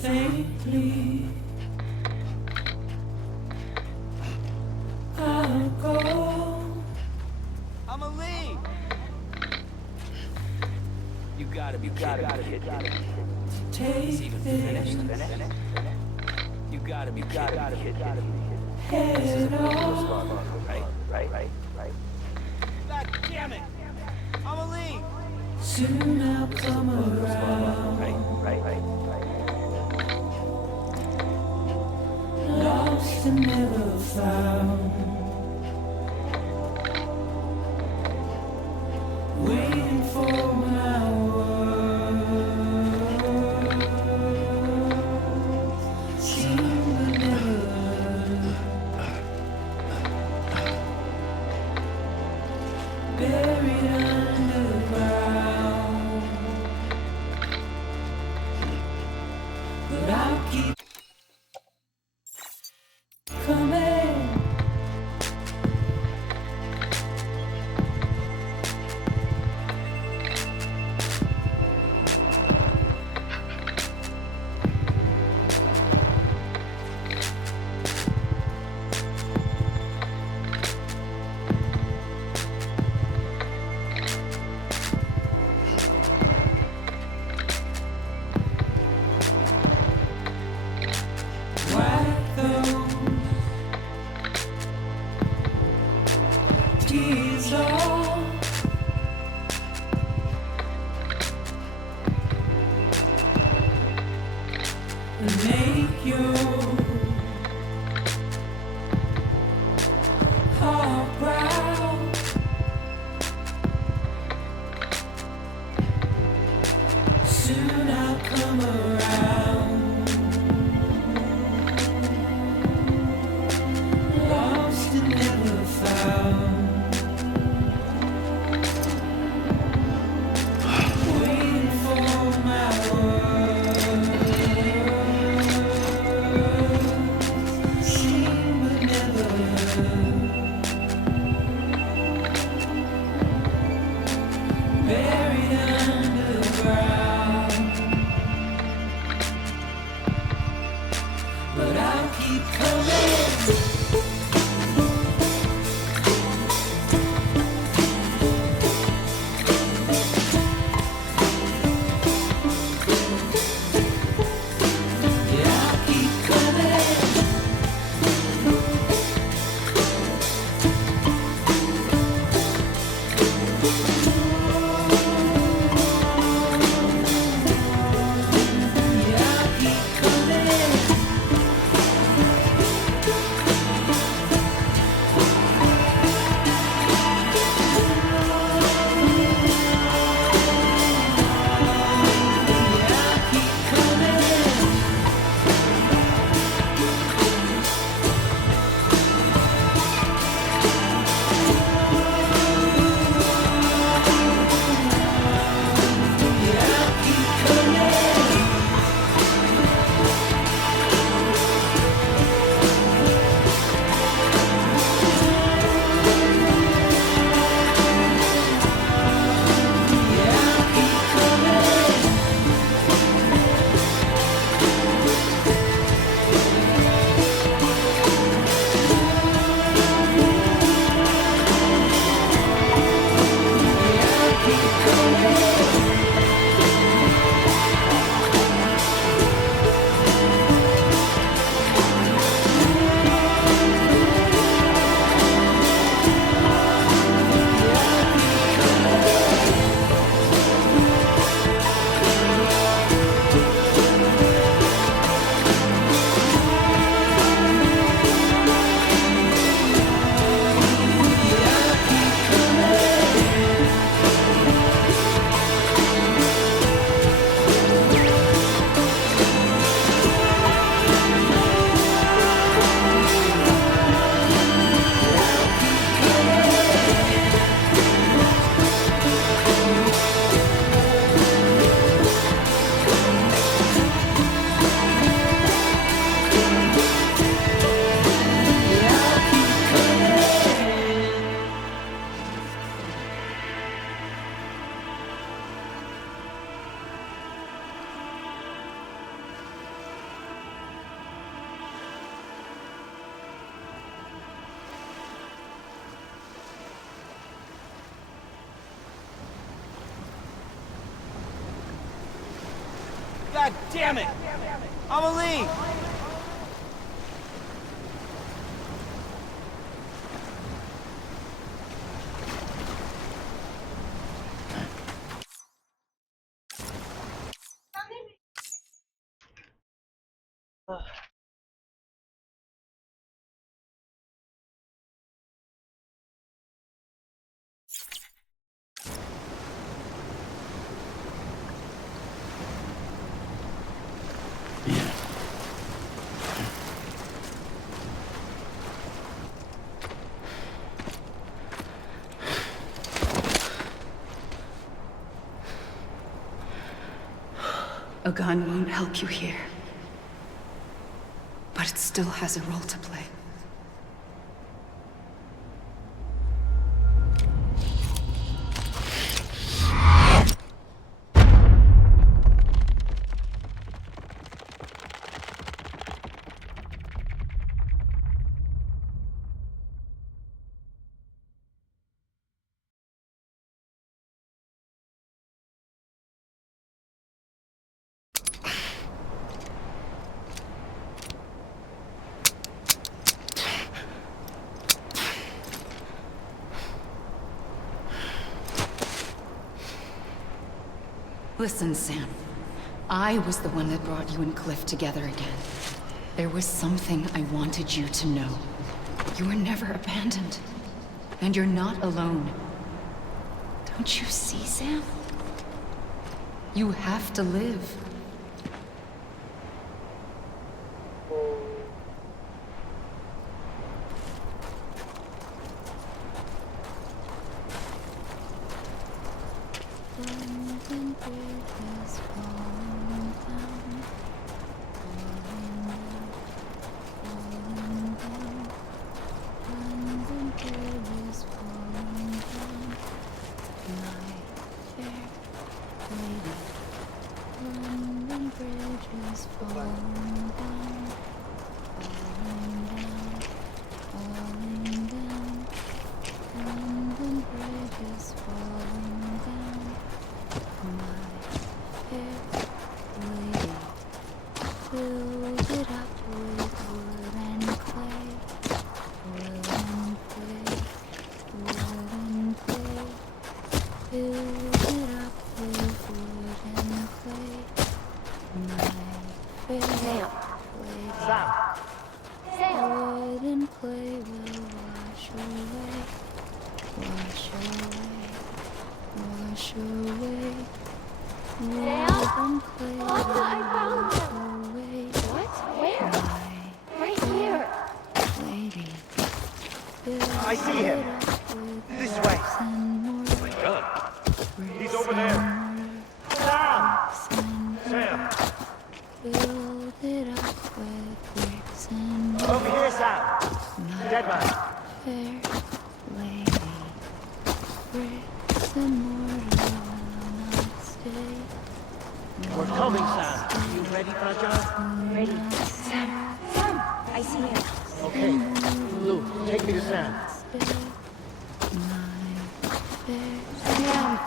Faintly, I'll go. I'm a lead. You gotta be kidding me. Take It's even this finished. You gotta be kidding me. head off. Right. God damn it! I'm a lead. Soon I'll come around. Right. Lost and never found. Waiting for my words. Seem to never. Buried underground. But I'll keep coming. buried underground. But I'll keep coming. God damn it! Amelie! A gun won't help you here. But it still has a role to play. Listen, Sam. I was the one that brought you and Cliff together again. There was something I wanted you to know. You were never abandoned. And you're not alone. Don't you see, Sam? You have to live. bridges falling down, falling down, London Bridge is falling down. My fair lady, build it up with wood and clay, wood and clay, wood and clay. Build it up with wood and clay. My fair lady, wood and clay will wash away, wash away, wash away. Wood and clay will wash away. What? Where? My Right here. lady, build I see him. it up with This way. bricks and mortar. He's over there. Sam! Sam! Build it up with bricks and mortar. Over here, Sam! Dead man. Fair lady, bricks and mortar will not stay. We're coming, Sam. You ready, Fragile? Ready. Sam, I see him. Okay. Lou, take me to Sam. My fair Sam.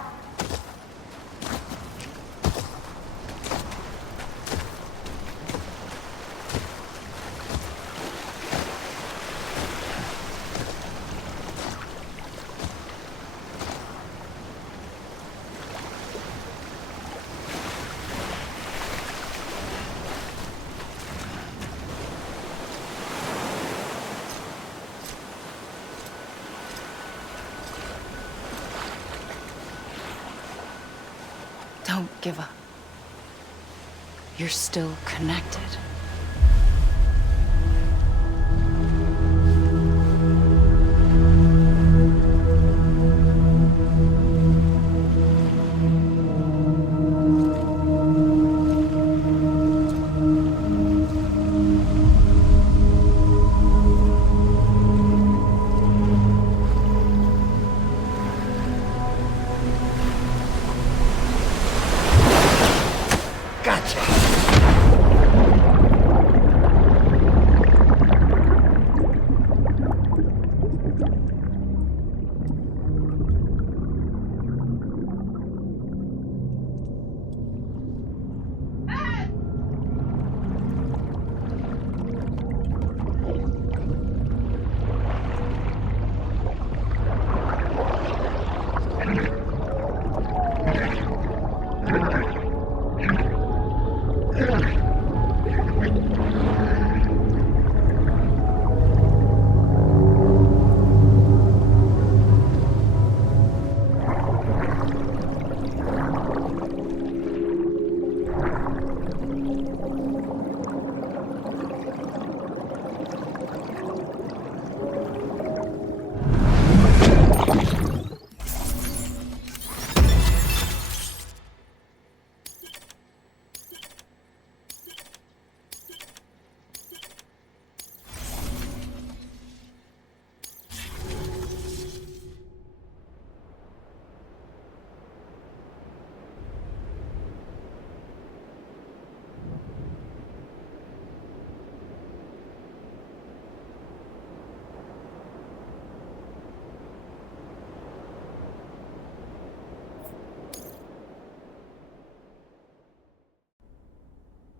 Don't give up. You're still connected.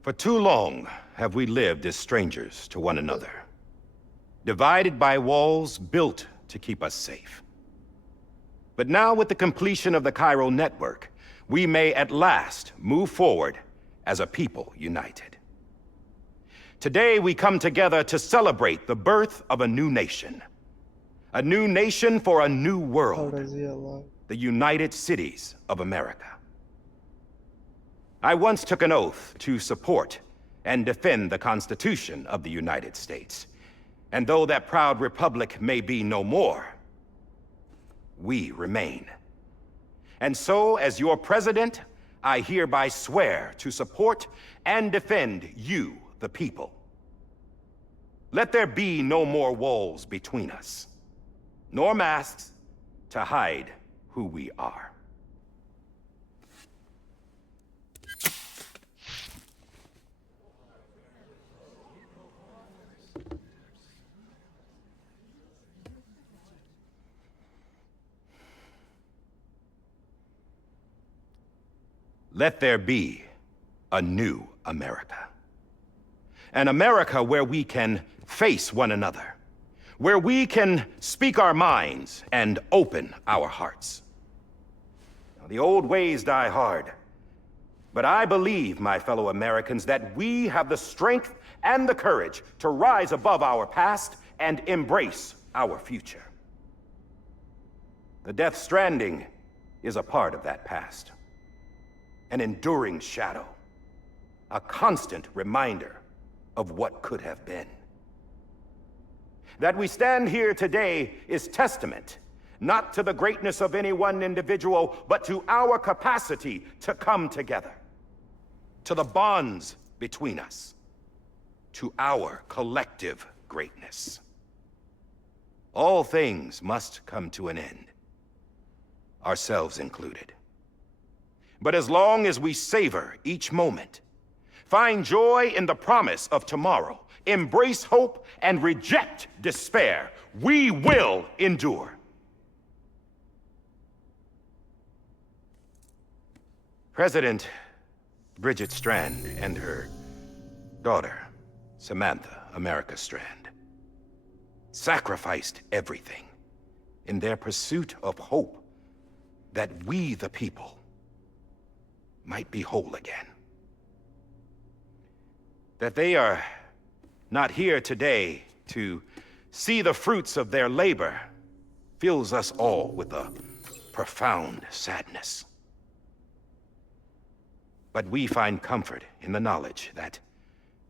For too long have we lived as strangers to one another, divided by walls built to keep us safe. But now, with the completion of the Cairo network, we may at last move forward as a people united. Today, we come together to celebrate the birth of a new nation. A new nation for a new How world. does he allow? The United Cities of America. I once took an oath to support and defend the Constitution of the United States. And though that proud republic may be no more, we remain. And so, as your president, I hereby swear to support and defend you, the people. Let there be no more walls between us, nor masks to hide who we are. Let there be a new America. An America where we can face one another, where we can speak our minds and open our hearts. Now, the old ways die hard, but I believe, my fellow Americans, that we have the strength and the courage to rise above our past and embrace our future. The Death Stranding is a part of that past. An enduring shadow. A constant reminder of what could have been. That we stand here today is testament, not to the greatness of any one individual, but to our capacity to come together. To the bonds between us. To our collective greatness. All things must come to an end, ourselves included. But as long as we savor each moment, find joy in the promise of tomorrow, embrace hope, and reject despair, we will endure. President Bridget Strand and her daughter, Samantha America Strand, sacrificed everything in their pursuit of hope that we, the people, might be whole again. That they are not here today to see the fruits of their labor fills us all with a profound sadness. But we find comfort in the knowledge that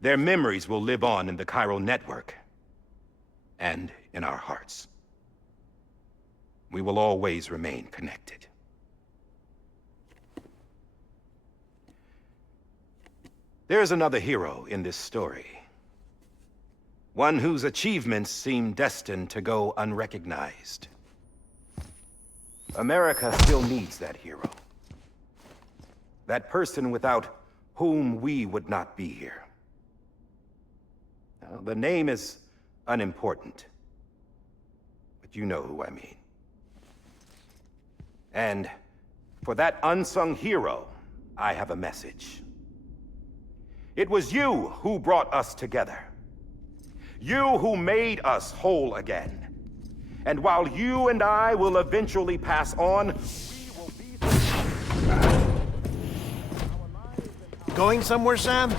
their memories will live on in the Chiral network and in our hearts. We will always remain connected. There's another hero in this story. One whose achievements seem destined to go unrecognized. America still needs that hero. That person without whom we would not be here. Now, the name is unimportant, but you know who I mean. And for that unsung hero, I have a message. It was you who brought us together. You who made us whole again. And while you and I will eventually pass on, we will be... Going somewhere, Sam?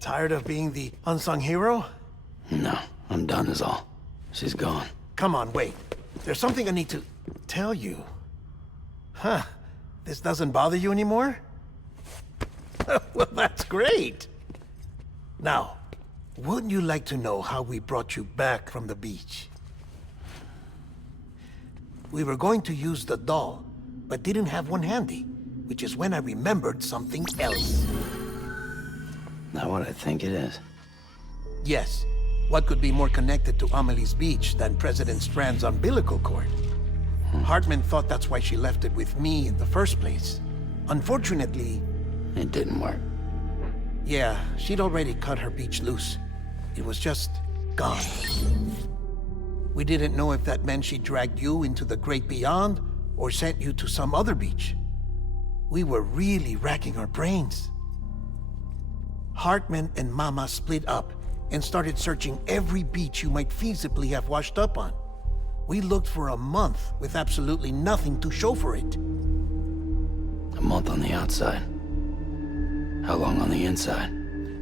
Tired of being the unsung hero? No, I'm done is all. She's gone. Come on, wait. There's something I need to tell you. Huh. This doesn't bother you anymore? Well, that's great. Now, wouldn't you like to know how we brought you back from the beach? We were going to use the doll, but didn't have one handy, which is when I remembered something else. Not what I think it is. Yes. What could be more connected to Amelie's beach than President Strand's umbilical cord? Hartman thought that's why she left it with me in the first place. Unfortunately... It didn't work. Yeah, she'd already cut her beach loose. It was just gone. We didn't know if that meant she dragged you into the great beyond or sent you to some other beach. We were really racking our brains. Hartman and Mama split up and started searching every beach you might feasibly have washed up on. We looked for a month with absolutely nothing to show for it. A month on the outside. How long on the inside?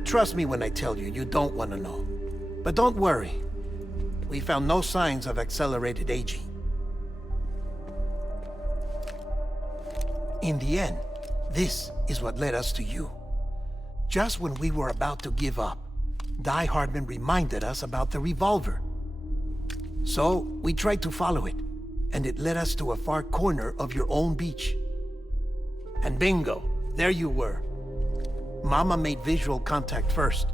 Trust me when I tell you, you don't want to know. But don't worry. We found no signs of accelerated aging. In the end, this is what led us to you. Just when we were about to give up, Die Hardman reminded us about the revolver. So, we tried to follow it, and it led us to a far corner of your own beach. And bingo, there you were. Mama made visual contact first.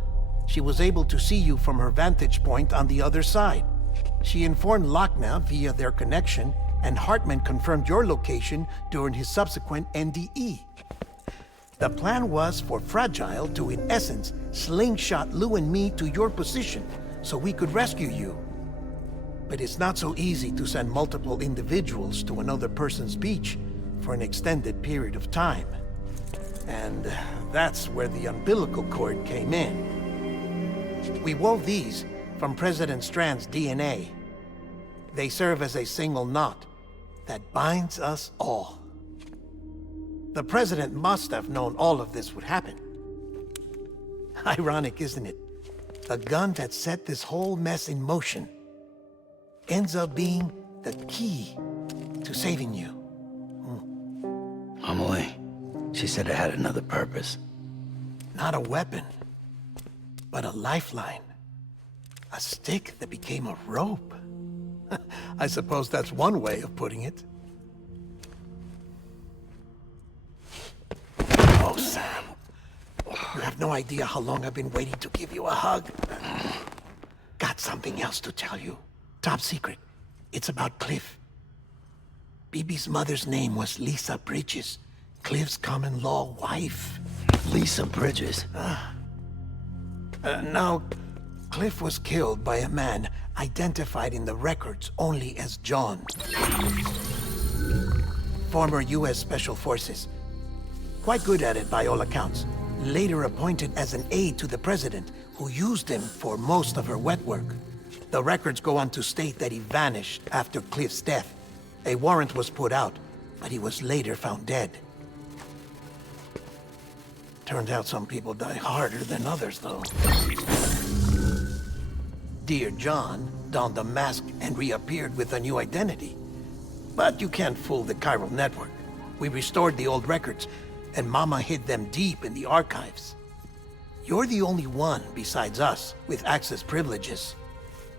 She was able to see you from her vantage point on the other side. She informed Lochna via their connection, and Hartman confirmed your location during his subsequent NDE. The plan was for Fragile to, in essence, slingshot Lou and me to your position so we could rescue you. But it's not so easy to send multiple individuals to another person's beach, for an extended period of time. And that's where the umbilical cord came in. We wove these from President Strand's DNA. They serve as a single knot that binds us all. The President must have known all of this would happen. Ironic, isn't it? The gun that set this whole mess in motion ends up being the key to saving you. Amelie, she said it had another purpose. Not a weapon, but a lifeline. A stick that became a rope. I suppose that's one way of putting it. Oh, Sam. You have no idea how long I've been waiting to give you a hug. Got something else to tell you. Top secret. It's about Cliff. Bibi's mother's name was Lisa Bridges, Cliff's common-law wife. Lisa Bridges? Now, Cliff was killed by a man identified in the records only as John. Former U.S. Special Forces. Quite good at it by all accounts. Later appointed as an aide to the president, who used him for most of her wet work. The records go on to state that he vanished after Cliff's death. A warrant was put out, but he was later found dead. Turned out some people die harder than others, though. Dear John donned a mask and reappeared with a new identity. But you can't fool the chiral network. We restored the old records, and Mama hid them deep in the archives. You're the only one besides us with access privileges.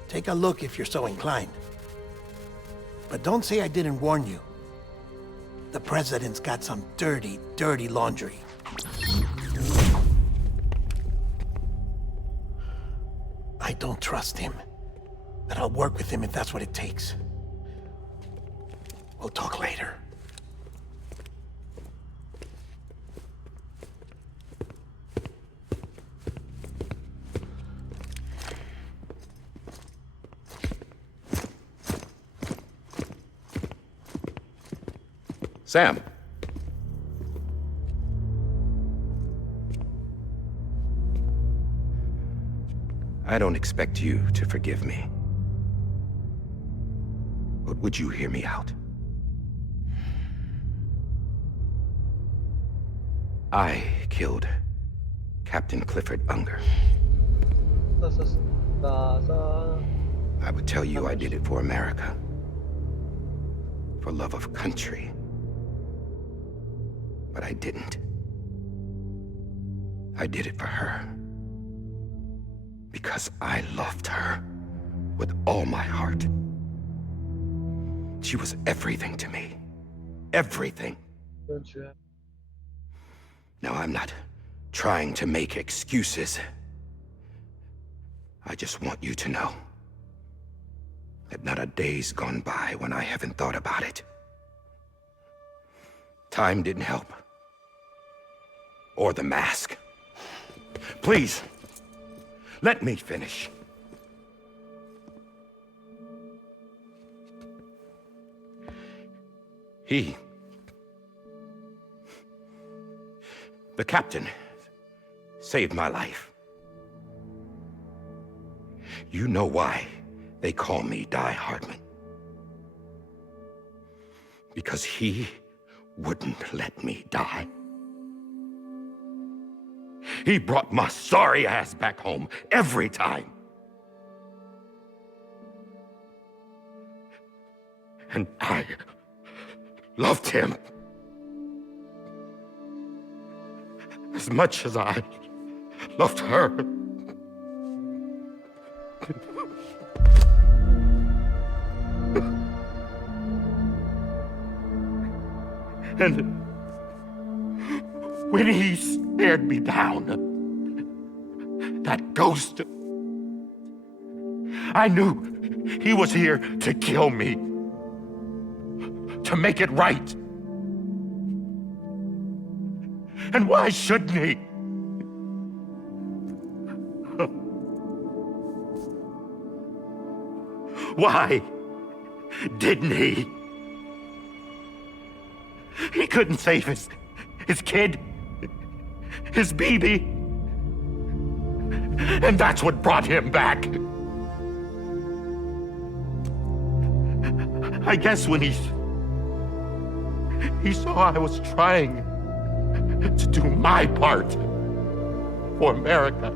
Take a look if you're so inclined. But don't say I didn't warn you. The president's got some dirty, dirty laundry. I don't trust him, but I'll work with him if that's what it takes. We'll talk later. Sam. I don't expect you to forgive me. But would you hear me out? I killed Captain Clifford Unger. I would tell you I did it for America. For love of country. But I didn't. I did it for her. Because I loved her with all my heart. She was everything to me. Everything. Now, I'm not trying to make excuses. I just want you to know that not a day's gone by when I haven't thought about it. Time didn't help. Or the mask. Please, let me finish. The captain, saved my life. You know why they call me Die Hardman. Because he wouldn't let me die. He brought my sorry ass back home every time. And I loved him as much as I loved her. And when he stared me down, that ghost, I knew he was here to kill me, to make it right. And why shouldn't he? Why didn't he? He couldn't save his kid, his baby. And that's what brought him back. I guess when he saw I was trying to do my part for America,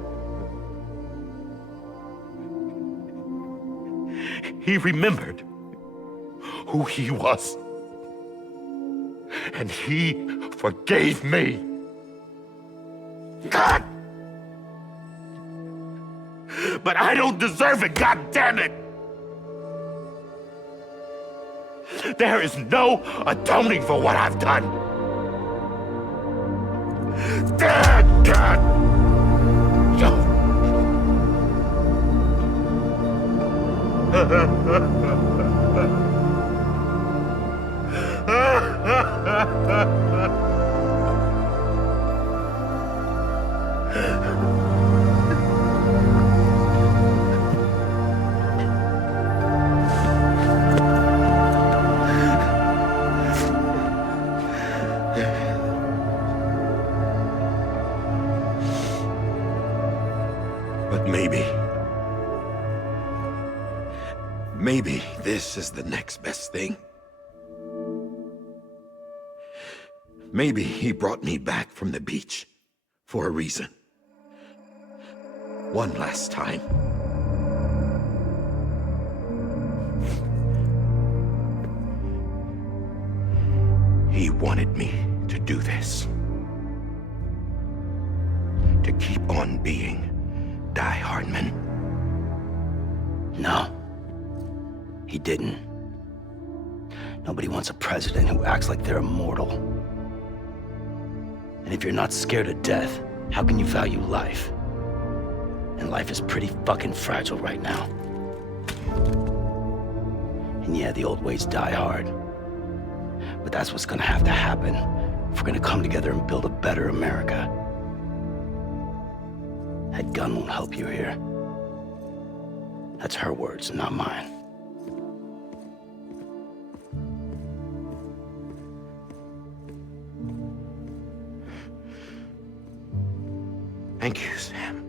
he remembered who he was. And he forgave me. God! But I don't deserve it, God damn it! There is no atoning for what I've done. God! But maybe this is the next best thing. Maybe he brought me back from the beach for a reason. One last time. He wanted me to do this. To keep on being Die Hardman. No. He didn't. Nobody wants a president who acts like they're immortal. And if you're not scared of death, how can you value life? And life is pretty fucking fragile right now. And yeah, the old ways die hard. But that's what's gonna have to happen if we're gonna come together and build a better America. That gun won't help you here. That's her words, not mine. Thank you, Sam.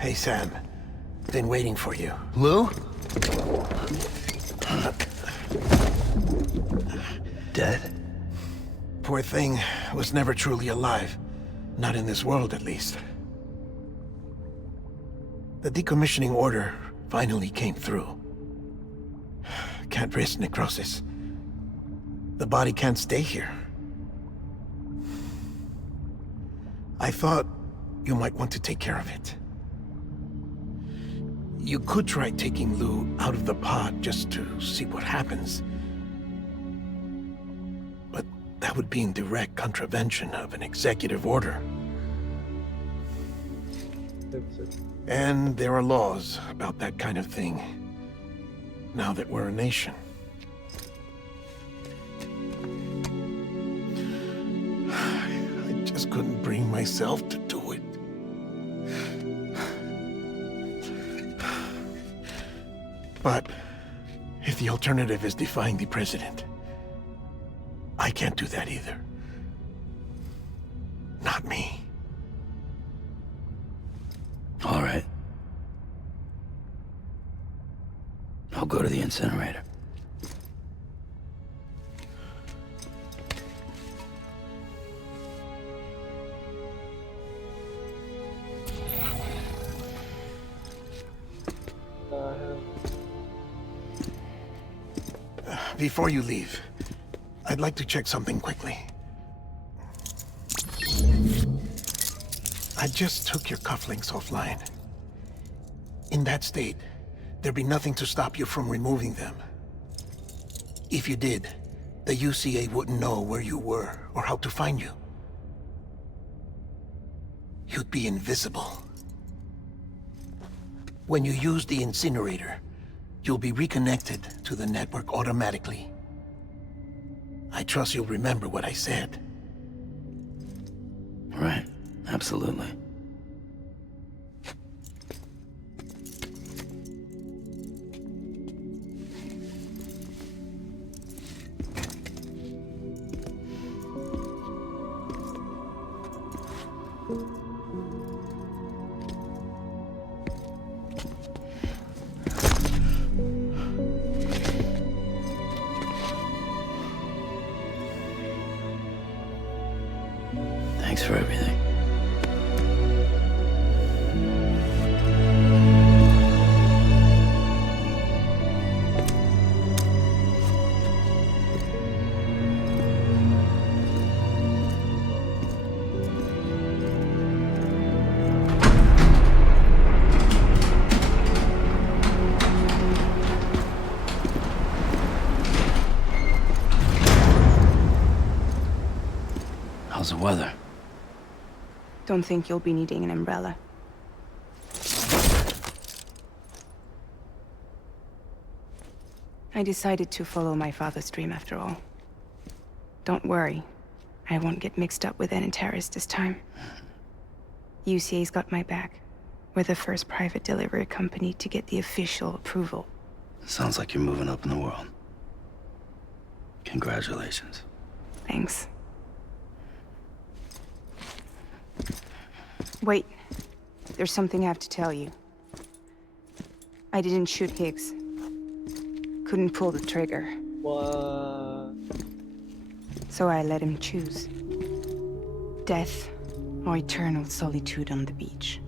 Hey, Sam. Been waiting for you. Lou? Dead? Poor thing was never truly alive. Not in this world, at least. The decommissioning order finally came through. Can't risk necrosis. The body can't stay here. I thought you might want to take care of it. You could try taking Lou out of the pod just to see what happens. But that would be in direct contravention of an executive order. And there are laws about that kind of thing, now that we're a nation. I just couldn't bring myself to do it. But if the alternative is defying the president, I can't do that either. Not me. All right. I'll go to the incinerator. Before you leave, I'd like to check something quickly. I just took your cufflinks offline. In that state, there'd be nothing to stop you from removing them. If you did, the UCA wouldn't know where you were or how to find you. You'd be invisible. When you use the incinerator, you'll be reconnected to the network automatically. I trust you'll remember what I said. Right. Absolutely. Thanks for everything. How's the weather? Don't think you'll be needing an umbrella. I decided to follow my father's dream after all. Don't worry. I won't get mixed up with any terrorists this time. UCA's got my back. We're the first private delivery company to get the official approval. Sounds like you're moving up in the world. Congratulations. Thanks. Wait. There's something I have to tell you. I didn't shoot Higgs. Couldn't pull the trigger. What? So I let him choose. Death or eternal solitude on the beach.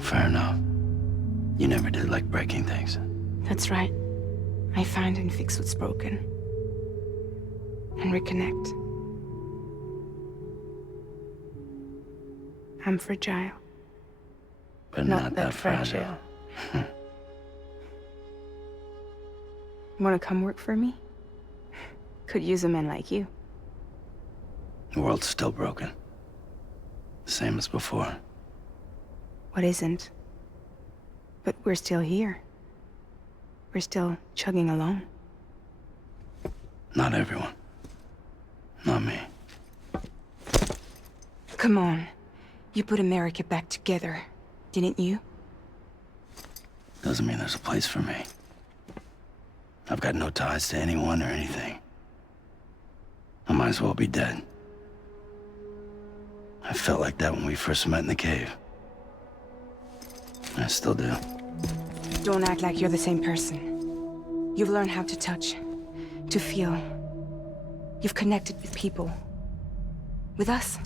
Fair enough. You never did like breaking things. That's right. I find and fix what's broken. And reconnect. I'm fragile. But not that fragile. Wanna come work for me? Could use a man like you. The world's still broken. Same as before. What isn't? But we're still here. We're still chugging along. Not everyone. Not me. Come on. You put America back together, didn't you? Doesn't mean there's a place for me. I've got no ties to anyone or anything. I might as well be dead. I felt like that when we first met in the cave. I still do. Don't act like you're the same person. You've learned how to touch, to feel. You've connected with people. With us.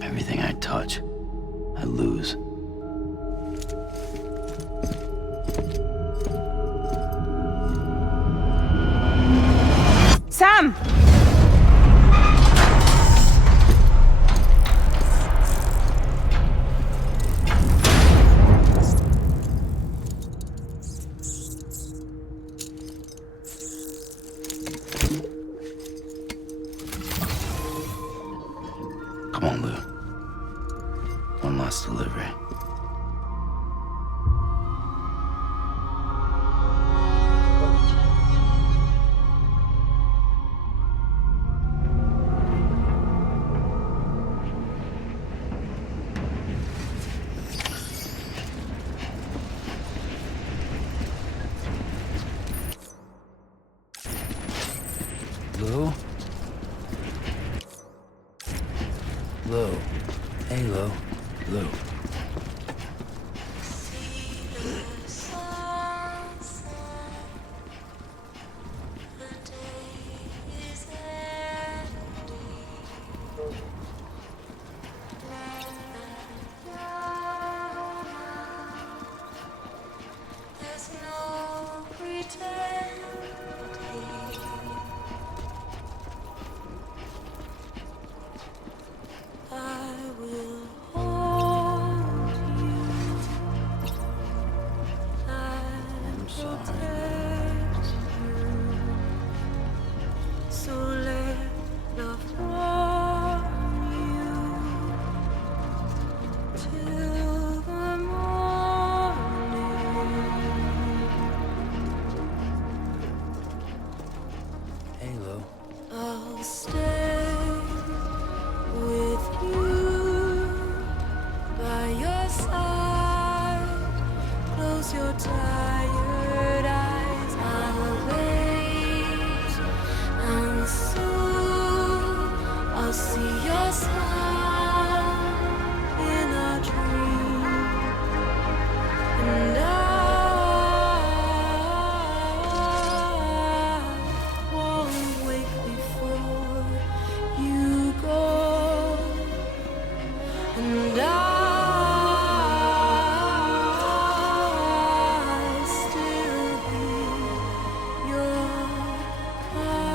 Everything I touch, I lose. Sam! Come on, Lou. One last delivery. close your tired eyes, I'll wait, and soon I'll see your smile in a dream, and I won't wake before you go, and I still hear your heartbeat.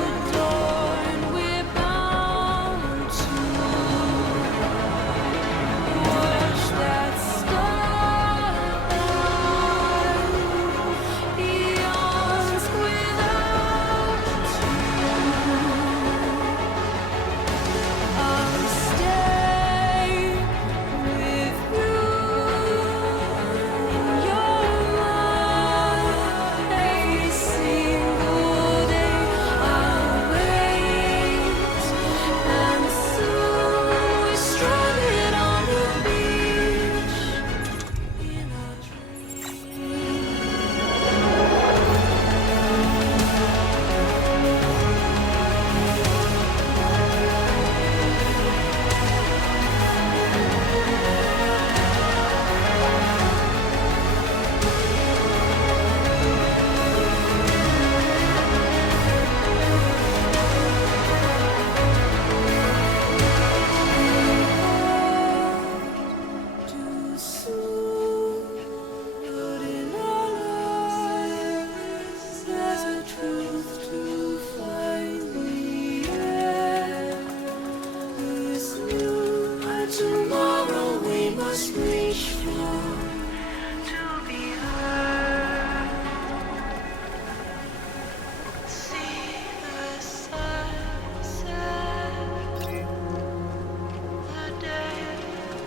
Adorned, we're bound to watch that starlight yawns without you. I'll stay with you in your mind every single day. I'll wait, and soon we're stranded on the beach in our dreams. Too soon, but in our lives there's a truth to find. The end is new, and tomorrow we must reach for to be heard. See the sunset. The day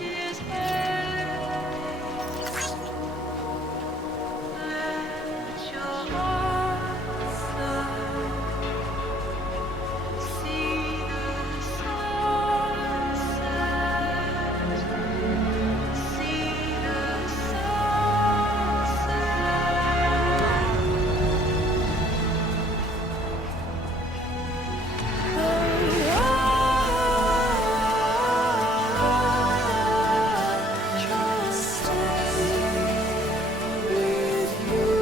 is here. Let your heart start. See the sunset. See the sunset. Just stay with you.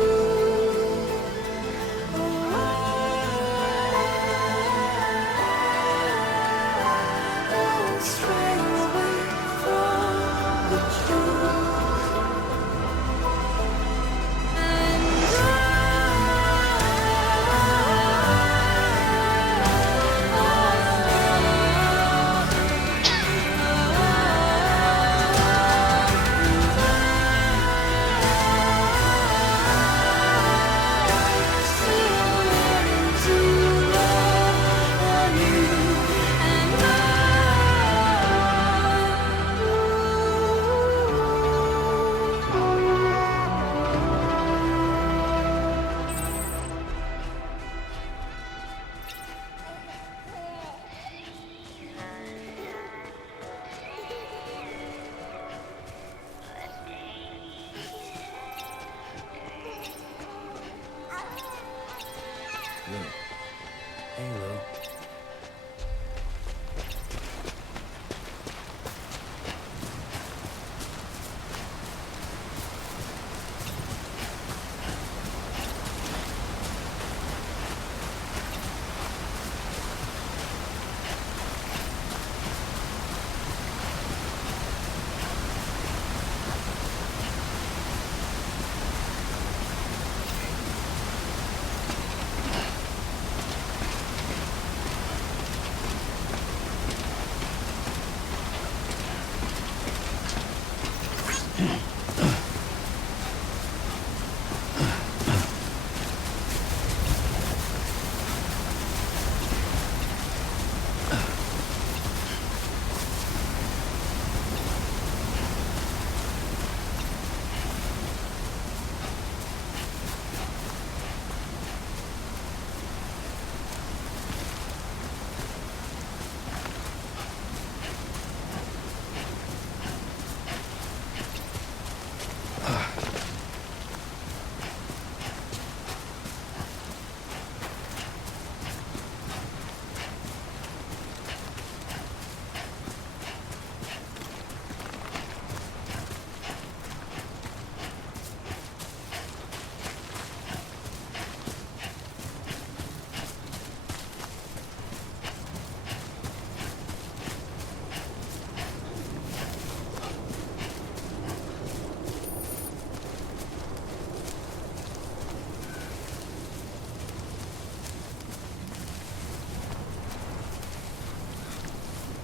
Don't stray away from the truth. Halo.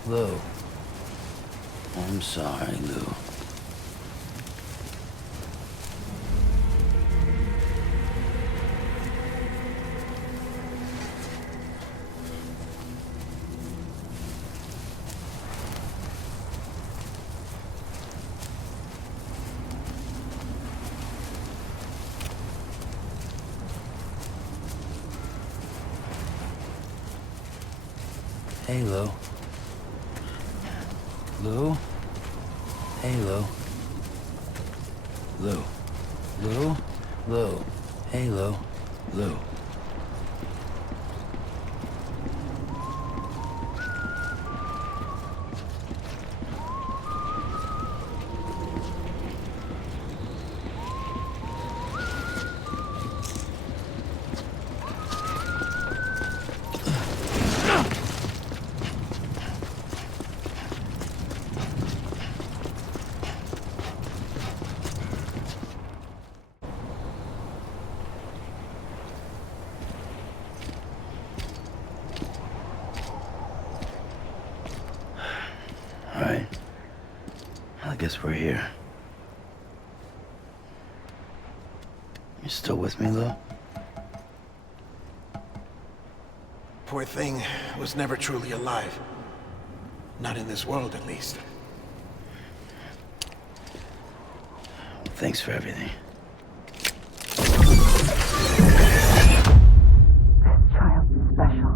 Lou. I'm sorry, Lou. Hey, Lou. Lou? Hey, Lou. Lou. Lou? Lou. Hey, Lou. Lou. All right. I guess we're here. You still with me, Lou? Poor thing was never truly alive. Not in this world, at least. Thanks for everything. This child's special.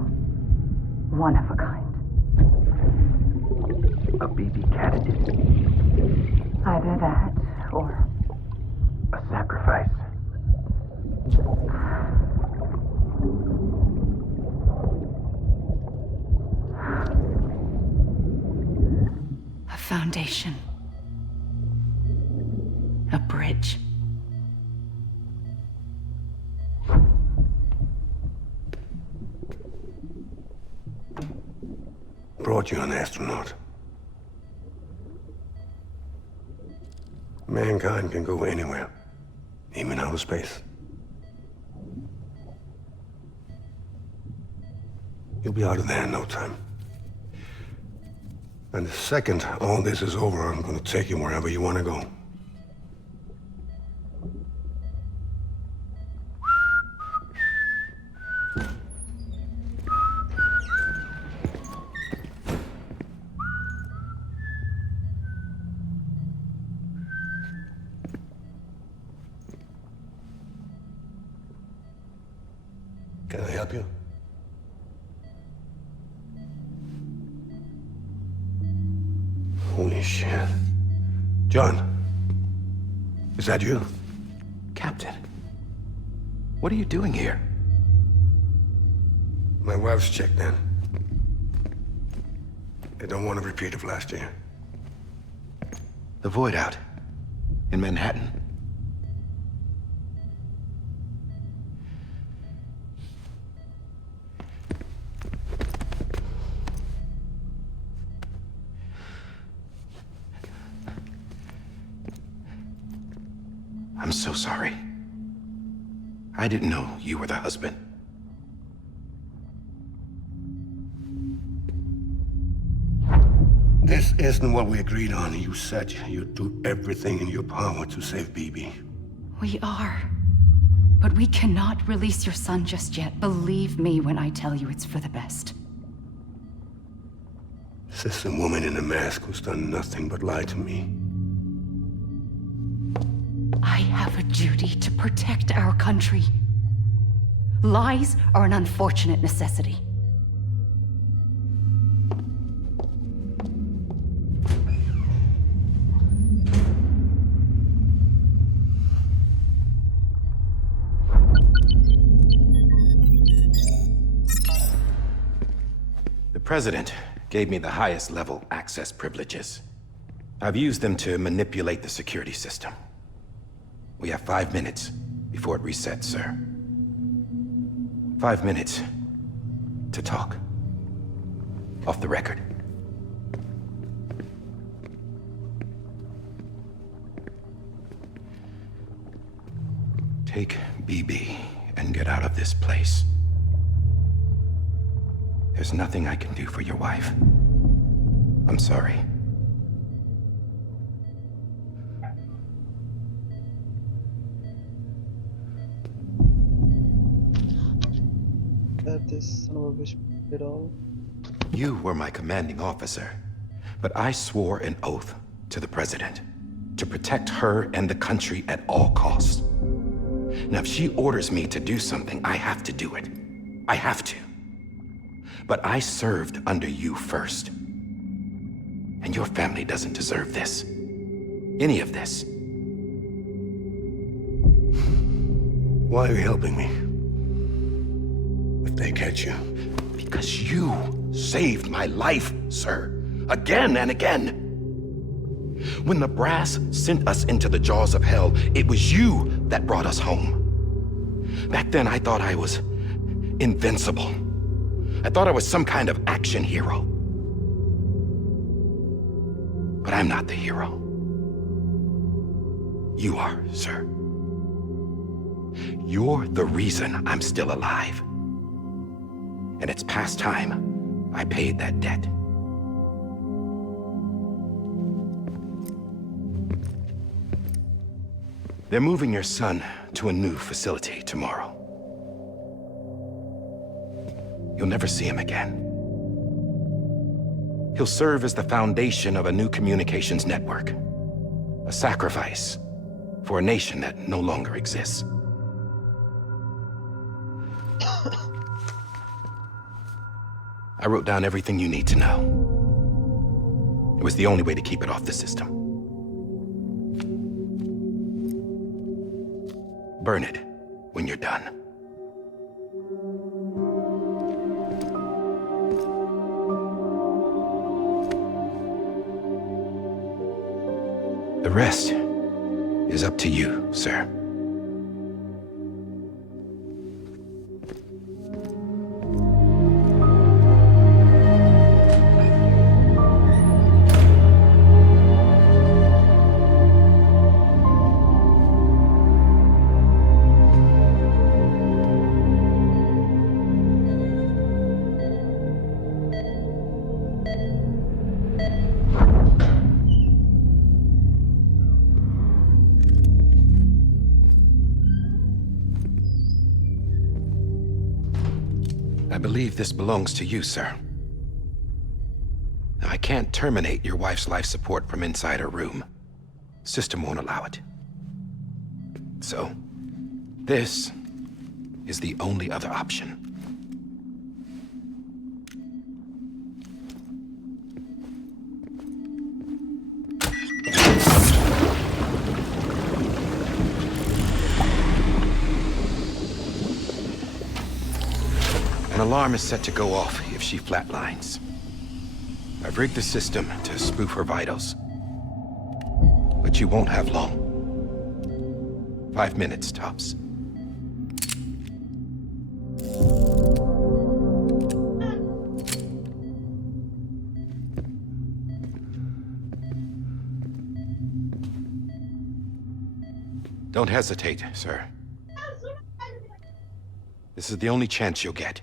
One of a kind. A baby candidate? Either that, or A sacrifice? A foundation. A bridge. Brought you an astronaut. Mankind can go anywhere, even outer space. You'll be out of there in no time. And the second all this is over, I'm gonna take you wherever you want to go. Can I help you? Holy shit. John, is that you? Captain, what are you doing here? My wife's checked in. They don't want a repeat of last year. The Void Out in Manhattan. I'm so sorry. I didn't know you were the husband. This isn't what we agreed on. You said you'd do everything in your power to save BB. We are. But we cannot release your son just yet. Believe me when I tell you it's for the best. This is a woman in a mask who's done nothing but lie to me. I have a duty to protect our country. Lies are an unfortunate necessity. The President gave me the highest level access privileges. I've used them to manipulate the security system. We have 5 minutes before it resets, sir. 5 minutes to talk. Off the record. Take BB and get out of this place. There's nothing I can do for your wife. I'm sorry. That this son of a bitch did all. You were my commanding officer, but I swore an oath to the President to protect her and the country at all costs. Now, if she orders me to do something, I have to do it. I have to. But I served under you first. And your family doesn't deserve this. Any of this. Why are you helping me? If they catch you. Because you saved my life, sir. Again and again. When the brass sent us into the jaws of hell, it was you that brought us home. Back then, I thought I was invincible. I thought I was some kind of action hero. But I'm not the hero. You are, sir. You're the reason I'm still alive. And it's past time I paid that debt. They're moving your son to a new facility tomorrow. You'll never see him again. He'll serve as the foundation of a new communications network. A sacrifice for a nation that no longer exists. I wrote down everything you need to know. It was the only way to keep it off the system. Burn it when you're done. The rest is up to you, sir. I believe this belongs to you, sir. Now, I can't terminate your wife's life support from inside her room. System won't allow it. So, this is the only other option. An alarm is set to go off if she flatlines. I've rigged the system to spoof her vitals. But you won't have long. 5 minutes, tops. Don't hesitate, sir. This is the only chance you'll get.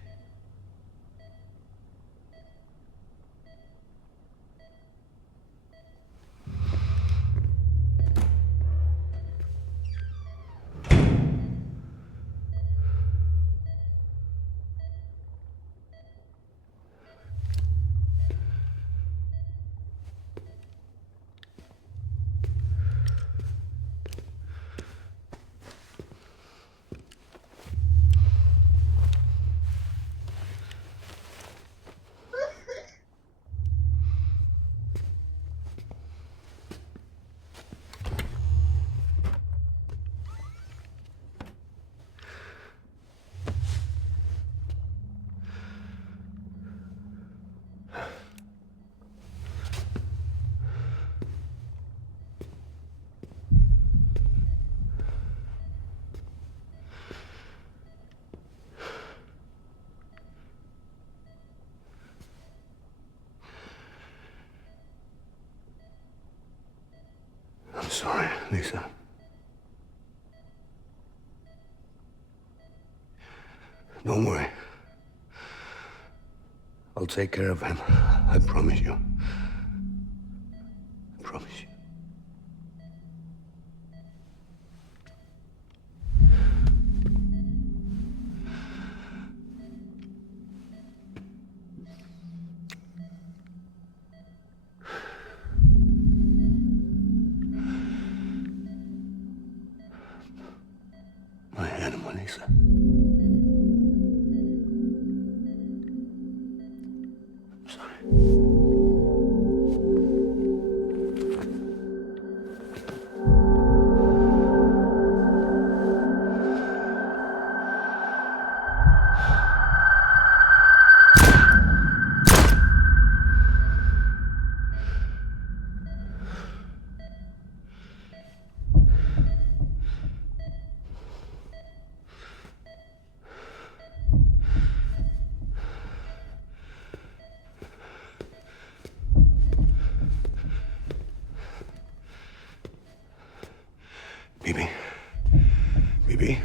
I'm sorry, Lisa. Don't worry. I'll take care of him. I promise you. please. BB? BB?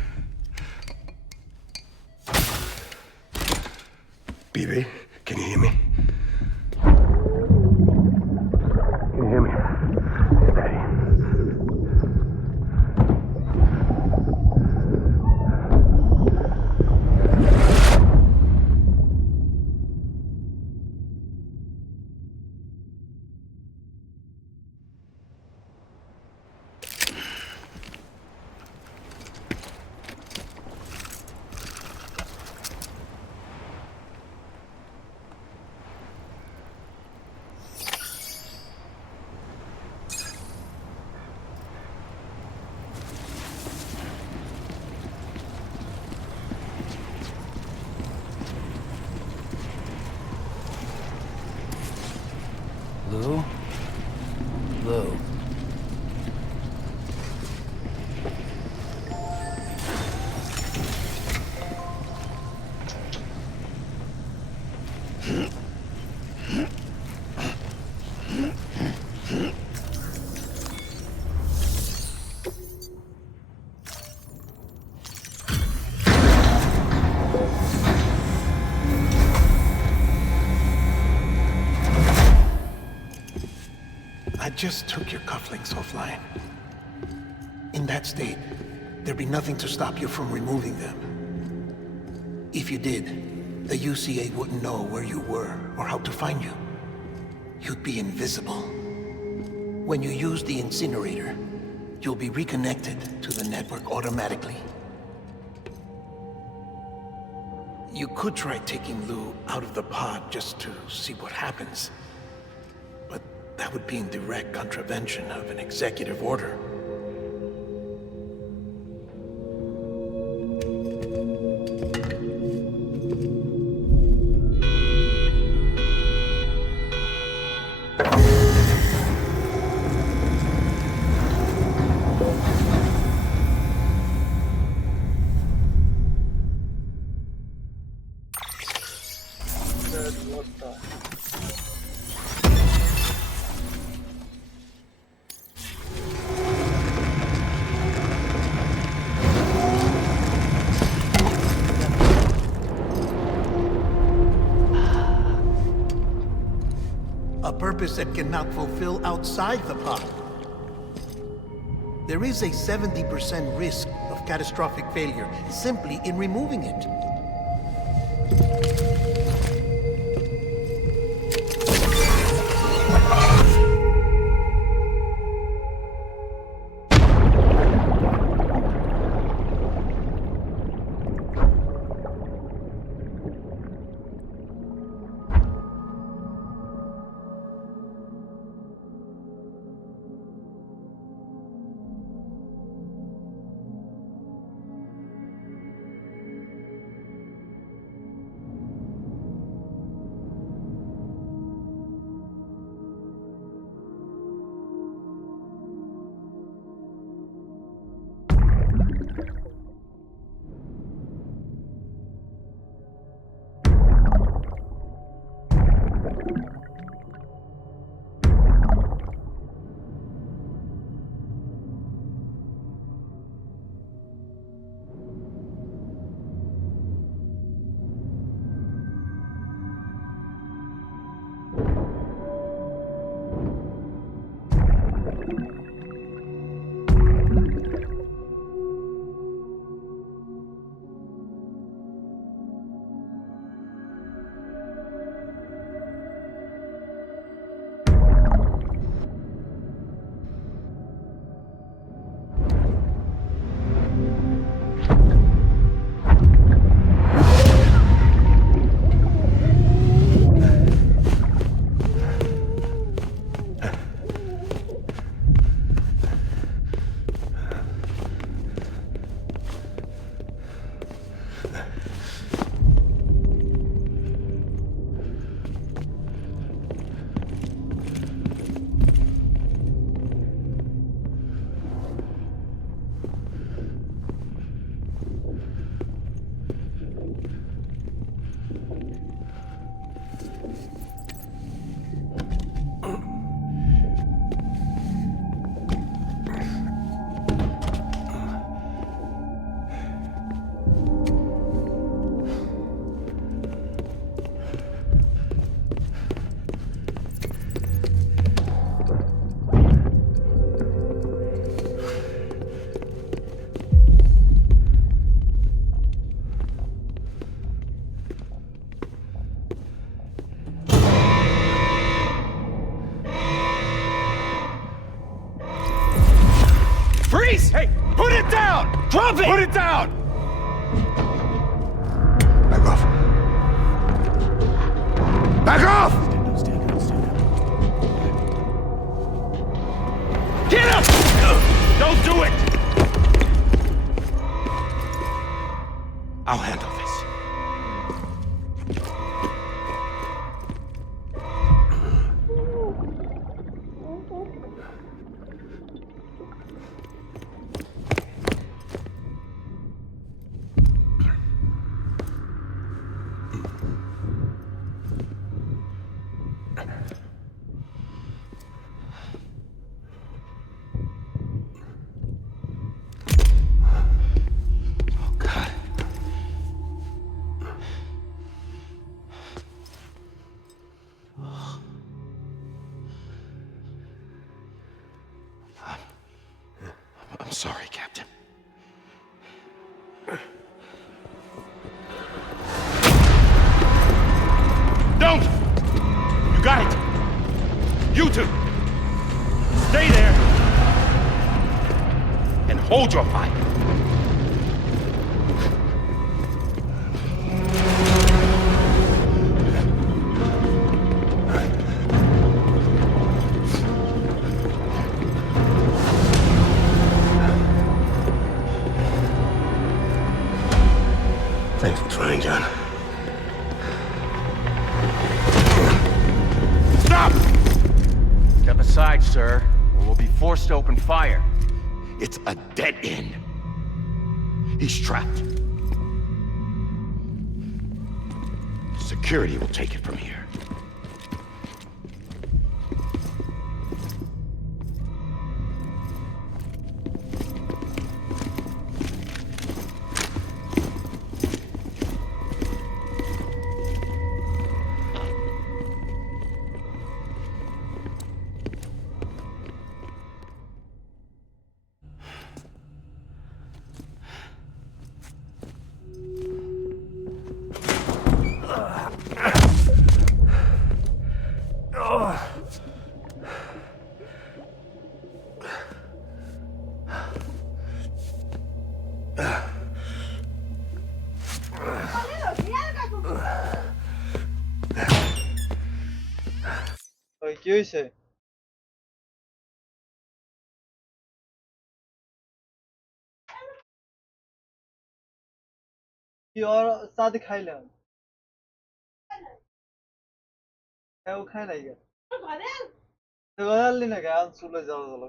BB, can you hear me? Can you hear me? Steady. Lou? Lou. I just took your cufflinks offline. In that state, there'd be nothing to stop you from removing them. If you did, the UCA wouldn't know where you were or how to find you. You'd be invisible. When you use the incinerator, you'll be reconnected to the network automatically. You could try taking Lou out of the pod just to see what happens. But that would be in direct contravention of an executive order. A purpose that cannot fulfill outside the pod. There is a 70% risk of catastrophic failure simply in removing it. Cease! Hey, put it down! Drop it! Put it down! Back off. Back off! Get him! Don't do it! I'll handle this. I'm sorry, Captain. Don't! You got it! You two! Stay there! And hold your fire! Thanks for trying, John. Stop! Step aside, sir, or we'll be forced to open fire. It's a dead end. He's trapped. Security will take it from here. কি হয়েছে? কি ওর চাঁদ খাইলাম? ও খাই নাই গা। ঘরে আনলি না গা, চলে যাওয়া হলো।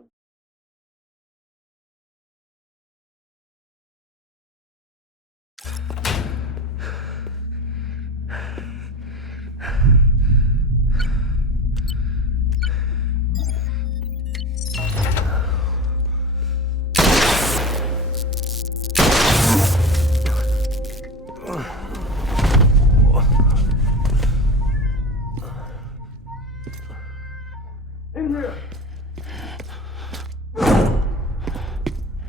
In here!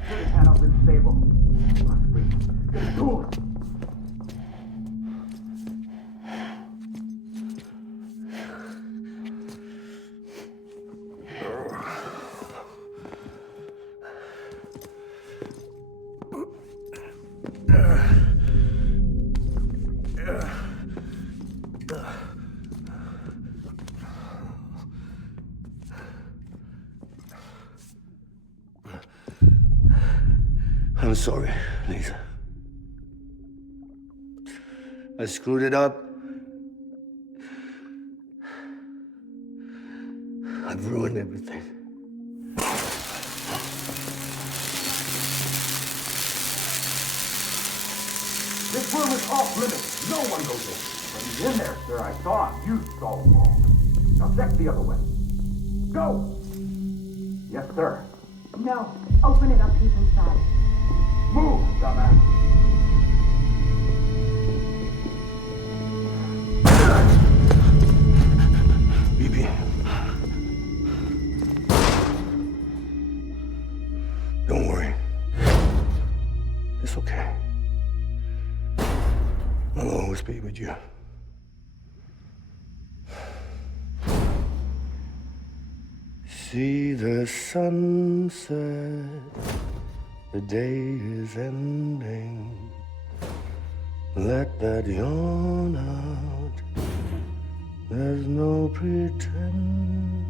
Put his hand up in the stable. Get to him! I'm sorry, Lisa. I screwed it up. I've ruined everything. This room is off limits. No one goes in. But he's in there, sir. I saw him. You saw him all. Now check the other way. Go! Yes, sir. No. Open it up. He's inside. Move, dumbass. BB. Don't worry. It's okay. I'll always be with you. See the sunset The day is ending. Let that yawn out. There's no pretending.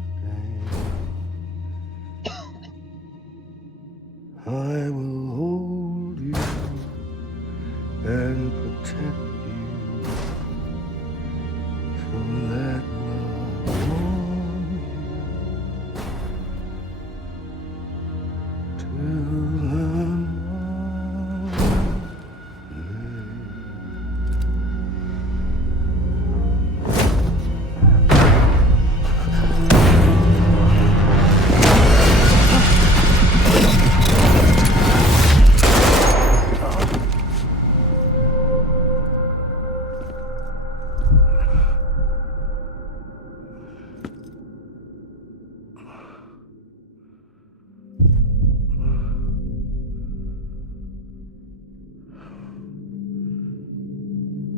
I will hold you and protect you. So let love warm you till the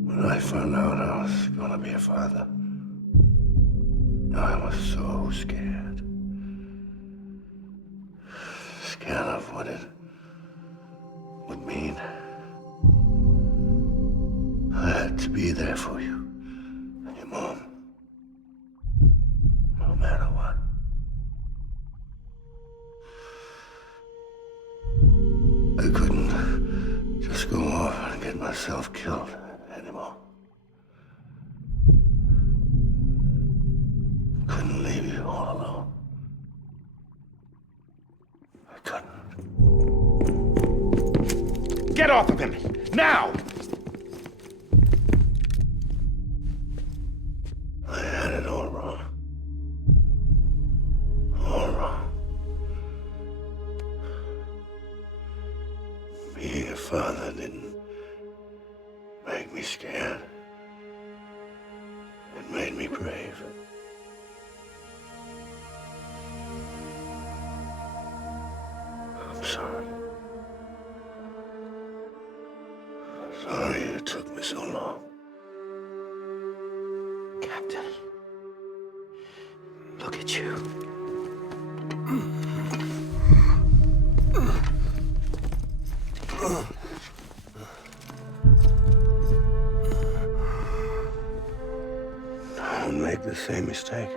When I found out I was gonna be a father, I was so scared. Scared of what it would mean. I had to be there for you and your mom, no matter what. I couldn't just go off and get myself killed anymore. Couldn't leave you all alone. I couldn't. Get off of him! Now! I had it all wrong. All wrong. Being a father didn't make me scared. It made me brave. I'm sorry. Sorry it took me so long. Captain, look at you. Don't make the same mistake.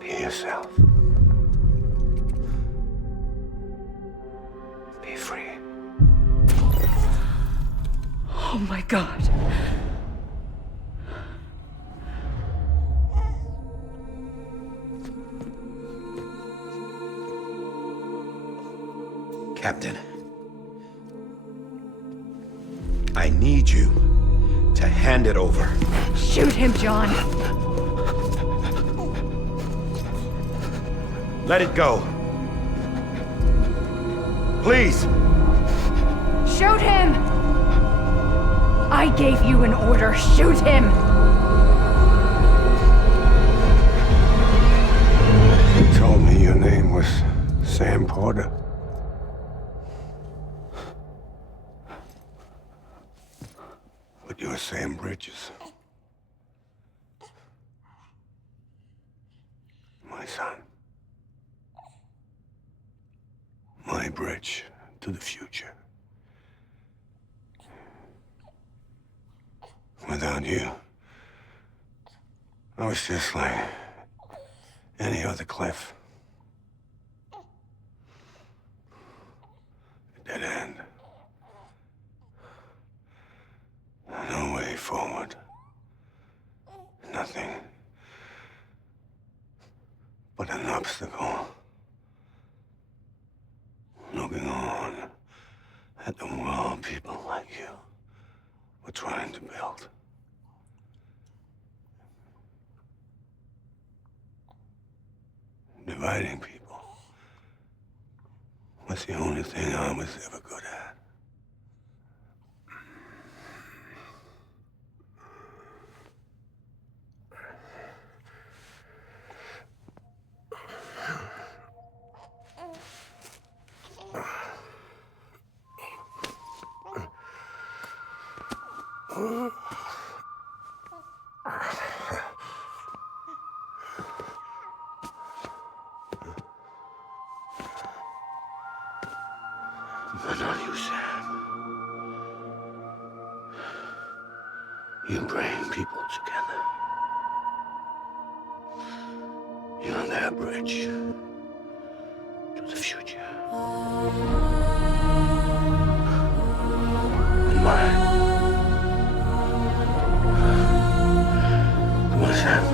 Be yourself. Be free. Oh my God. Captain, I need you to hand it over. Shoot him, John. Let it go. Please. Shoot him! I gave you an order. Shoot him! You told me your name was Sam Porter. But you're Sam Bridges. My son. My bridge to the future. Without you, I was just like any other Cliff. A dead end. No way forward. Nothing but an obstacle. Looking on at the world people like you were trying to build. Dividing people was the only thing I was ever good at. You bring people together. You're on their bridge to the future. And mine. Come on, Sam.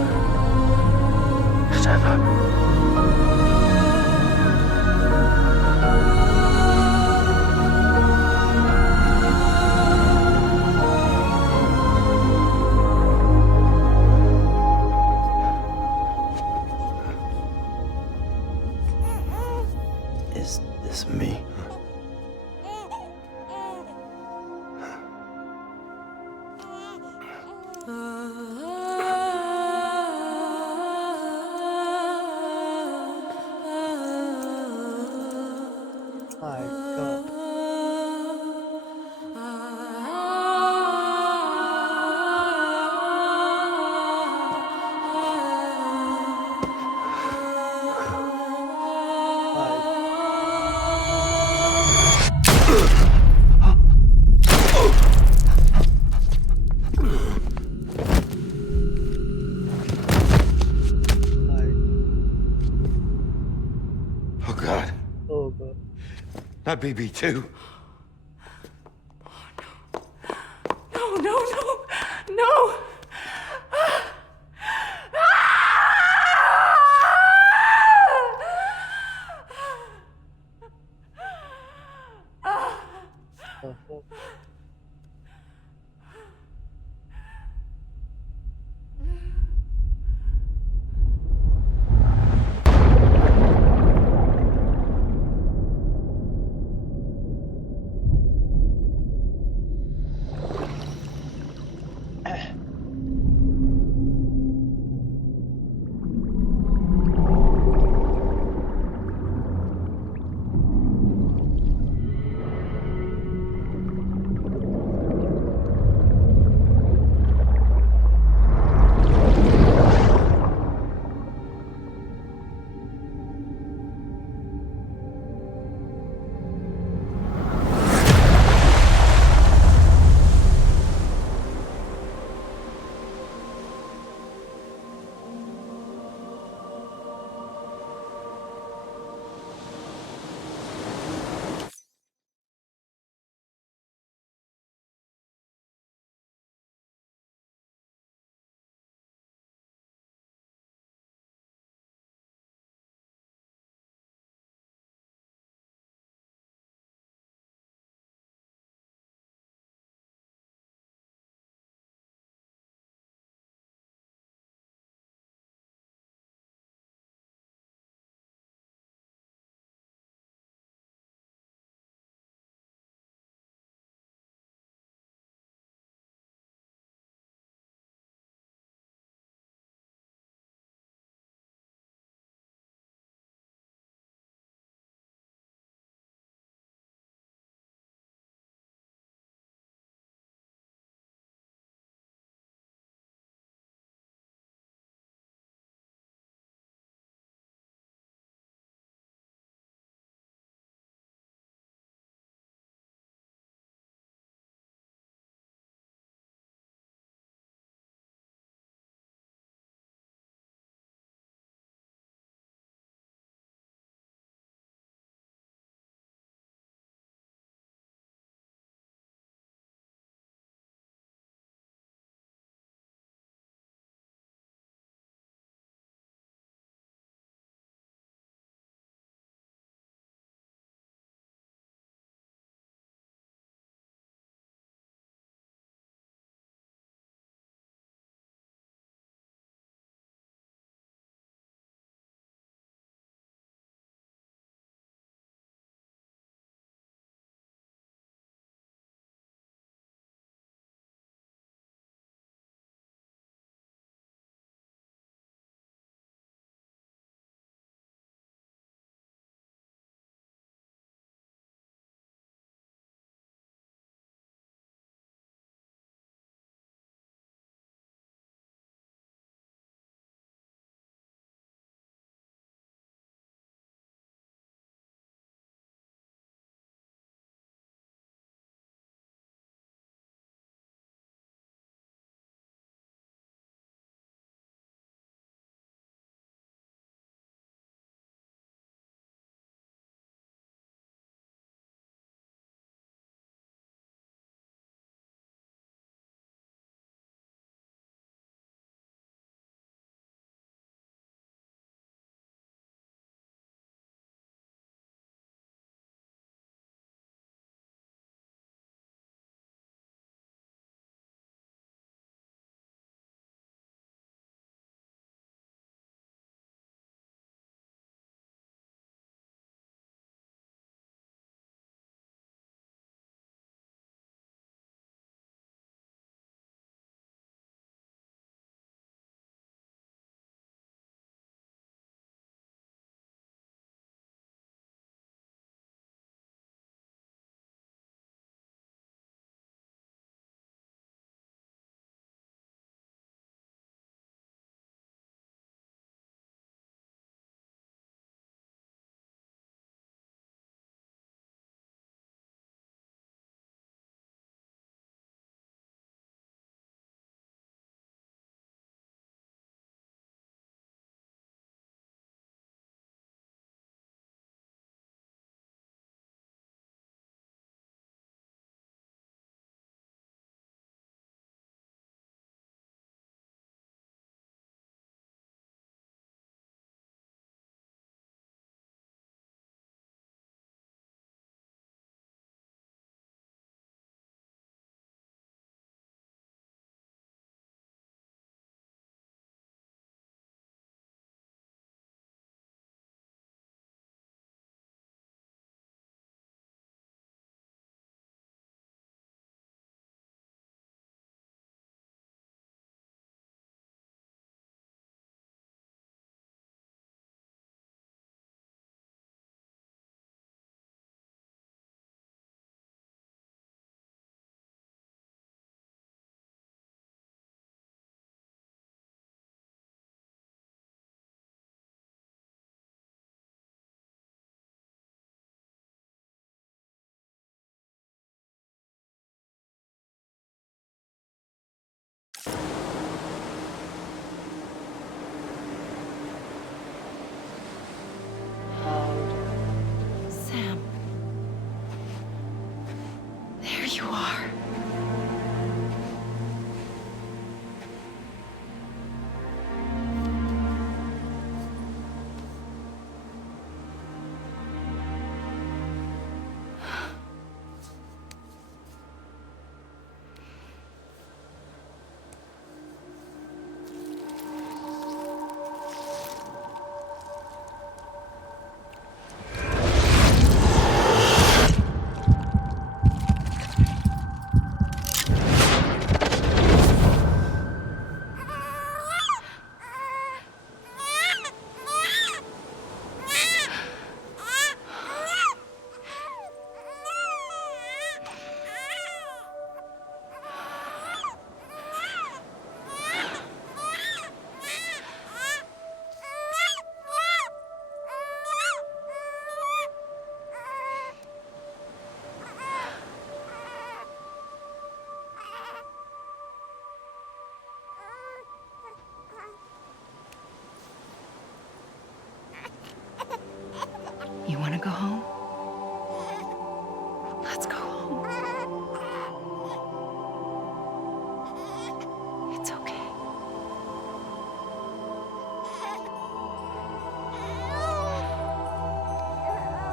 Stand up. Is this me? My God. Oh, God. Oh God. Not BB2. No, no, no, no! Oh, fuck.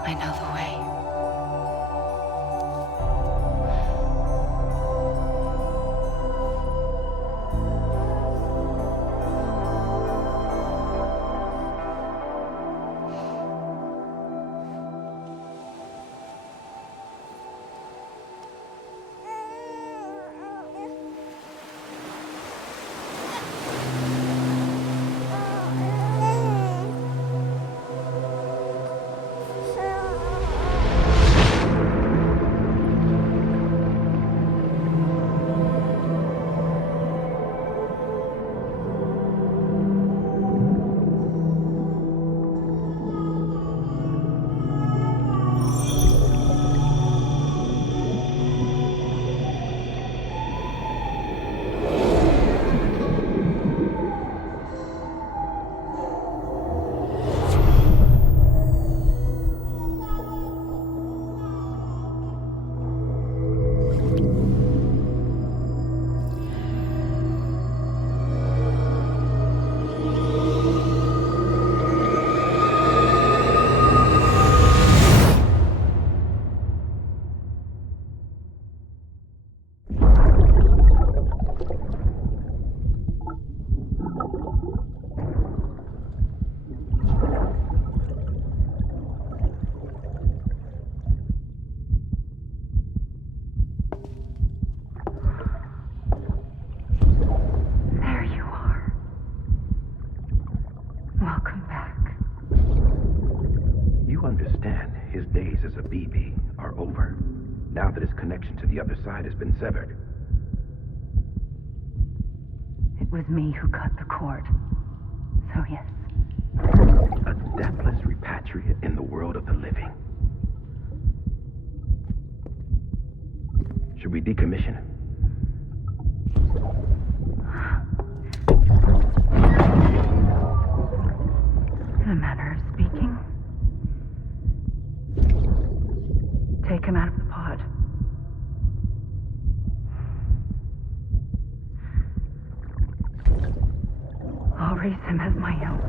I know the way. Now that his connection to the other side has been severed. It was me who cut the cord. So yes. A deathless repatriate in the world of the living. Should we decommission him? In a manner of speaking. Take him out of the pod. I'll raise him as my own.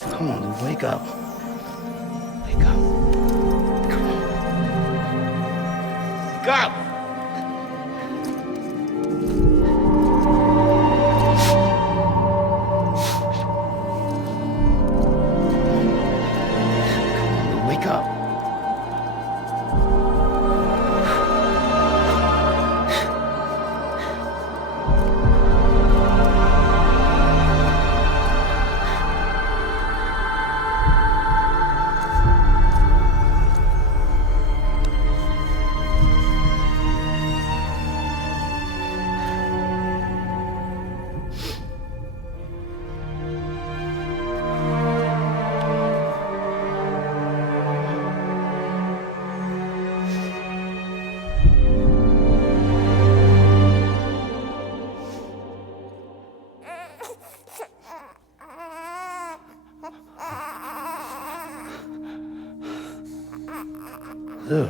Come on, dude, wake up. Wake up. Come on. Wake up! Come on, wake up. Ew.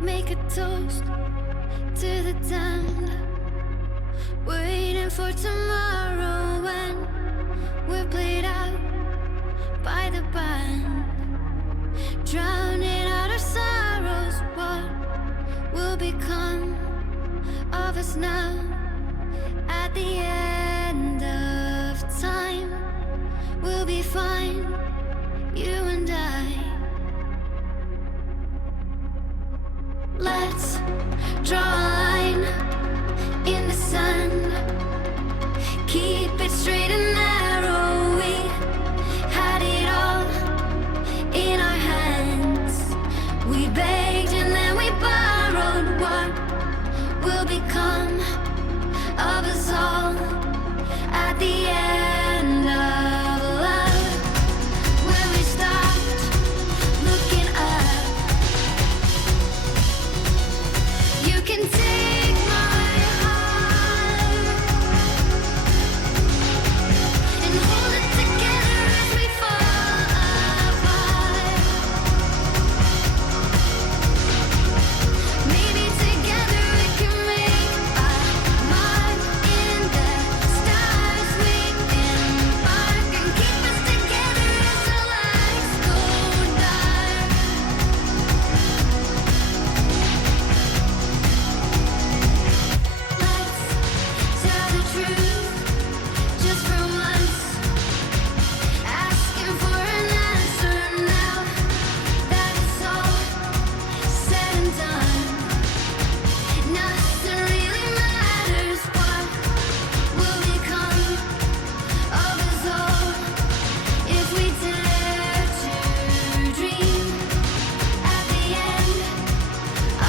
make a toast to the damned. Waiting for tomorrow when we're played out by the band. Drowning out our sorrows, what will become of us now? At the end of time, we'll be fine, you and I. Let's draw a line in the sand. Keep it straight and narrow. We had it all in our hands. We begged and then we borrowed. What will become of us all at the end of love? When we stopped looking up, you can take my heart and hold it together as we fall apart. Maybe together we can make a mark in the stars. We embark and keep us together as the lights go dark. Let's tell the truth just for once. Asking for an answer now that it's all said and done. Nothing really matters. What will become of us all if we dare to dream at the end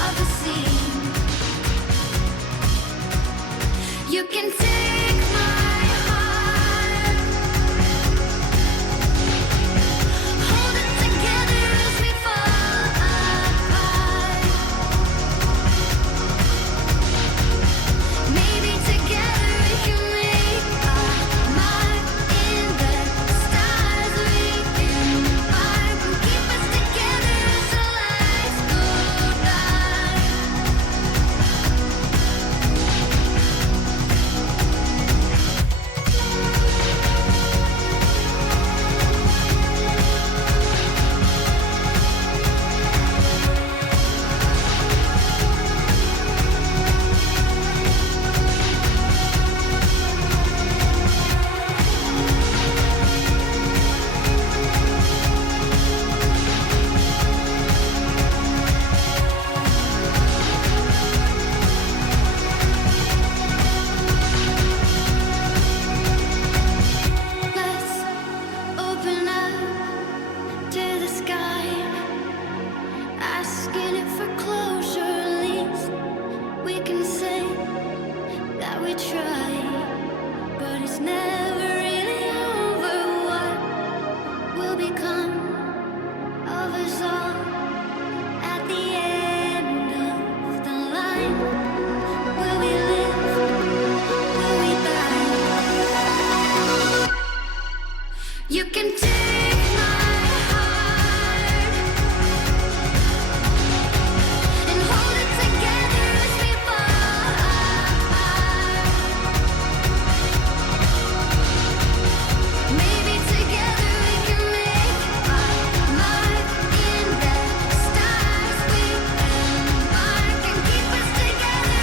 of the scene? You can take my heart, hold it together as we fall apart. Maybe together we can make a mark in the stars. We embark and keep us together as the lights go dark. Let's open up to the sky, asking it for closure. At least we can say that we tried, but it's never really over. What will become of us all at the end of the line? Will we live? Will we die? You can take my heart and hold it together as we fall apart. Maybe together we can make a mark in the stars. We embark and keep us together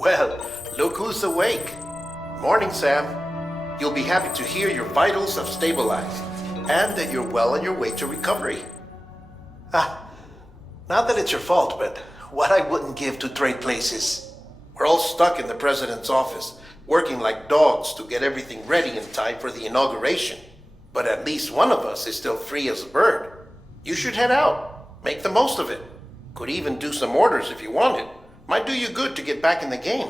Well, look who's awake. Morning, Sam. You'll be happy to hear your vitals have stabilized, and that you're well on your way to recovery. Not that it's your fault, but what I wouldn't give to trade places. We're all stuck in the president's office, working like dogs to get everything ready in time for the inauguration. But at least one of us is still free as a bird. You should head out. Make the most of it. Could even do some orders if you wanted. Might do you good to get back in the game.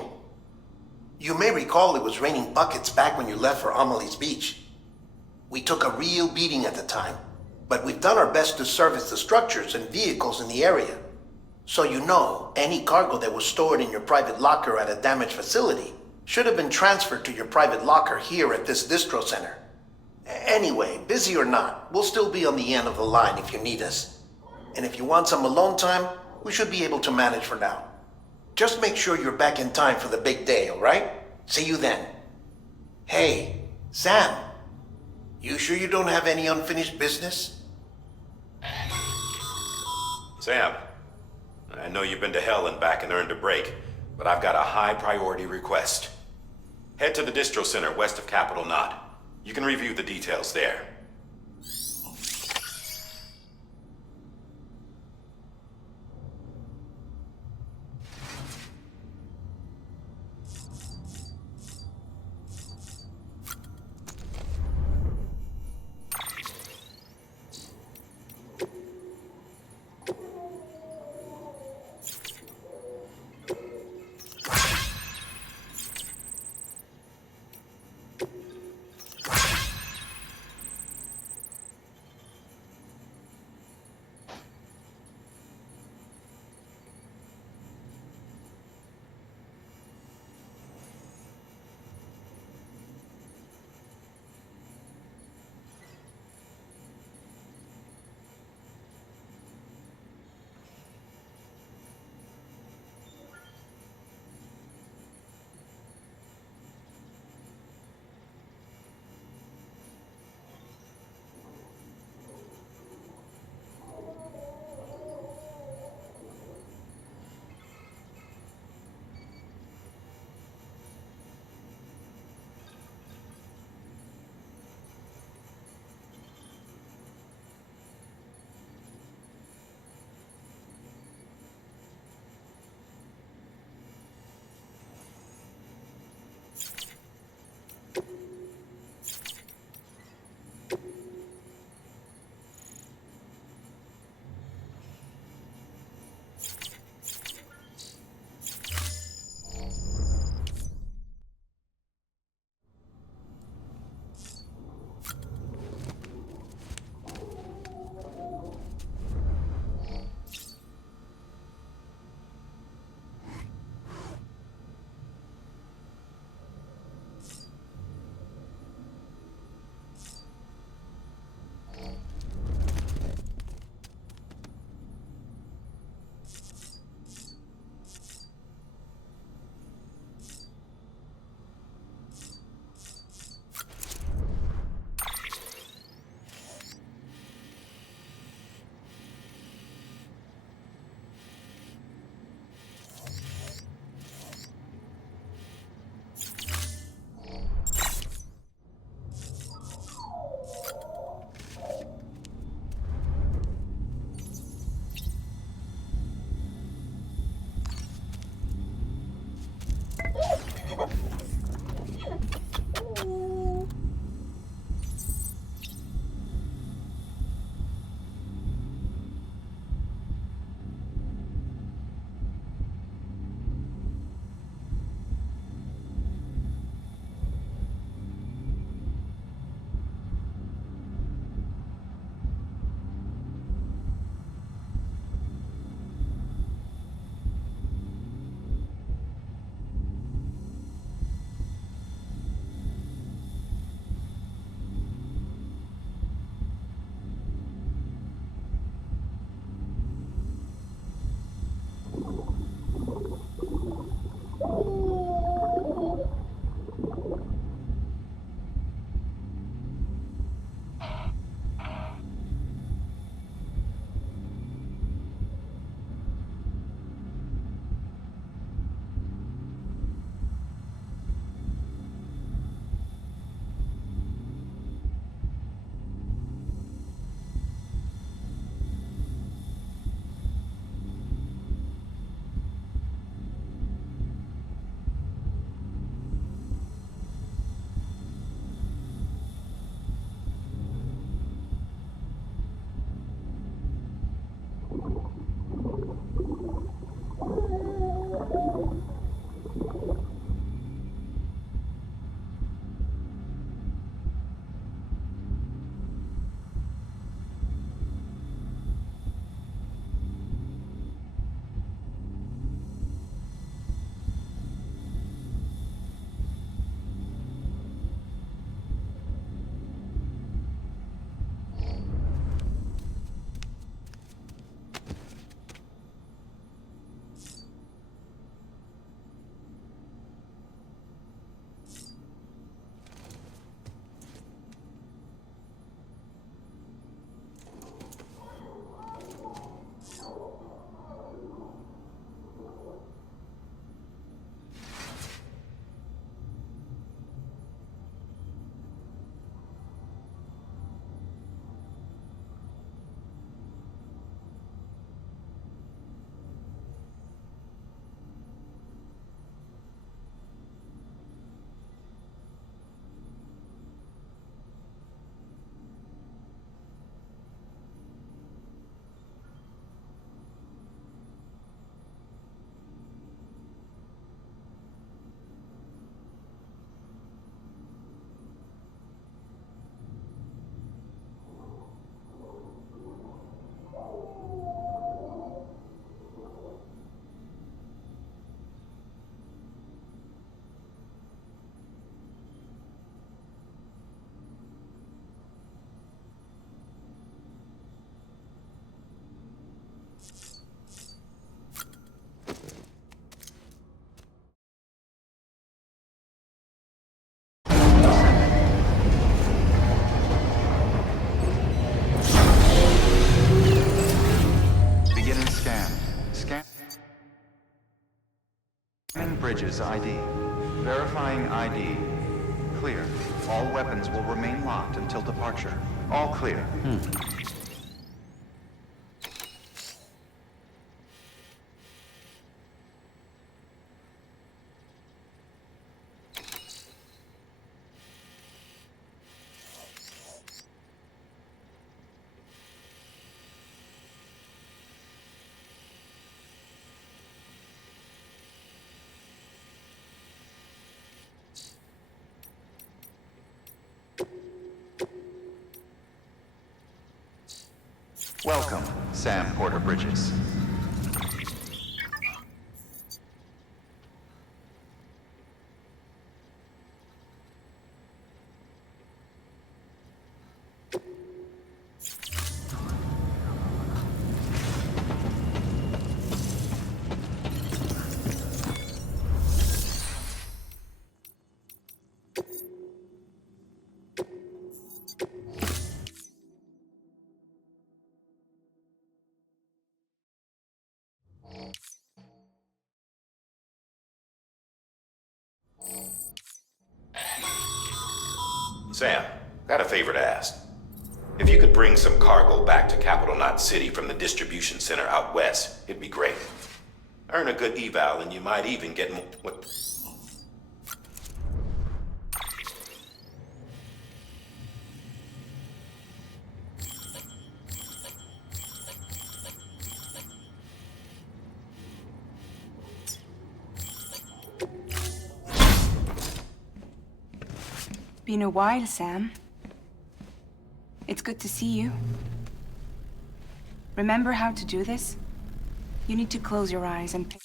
You may recall it was raining buckets back when you left for Amelie's Beach. We took a real beating at the time, but we've done our best to service the structures and vehicles in the area. So you know, any cargo that was stored in your private locker at a damaged facility should have been transferred to your private locker here at this distro center. Anyway, busy or not, we'll still be on the end of the line if you need us. And if you want some alone time, we should be able to manage for now. Just make sure you're back in time for the big day, all right? See you then. Hey, Sam. You sure you don't have any unfinished business? Sam, I know you've been to hell and back and earned a break, but I've got a high priority request. Head to the distro center west of Capitol Knot. You can review the details there. Bridges ID. Verifying ID. Clear. All weapons will remain locked until departure. All clear. Welcome, Sam Porter Bridges. Sam, got a favor to ask. If you could bring some cargo back to Capital Knot City from the distribution center out west, it'd be great. Earn a good eval and you might even get more... What? Been a while, Sam. It's good to see you. Remember how to do this? You need to close your eyes and pick.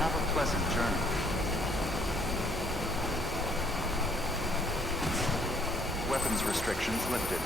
Have a pleasant journey. Weapons restrictions lifted.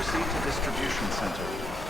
Proceed to distribution center.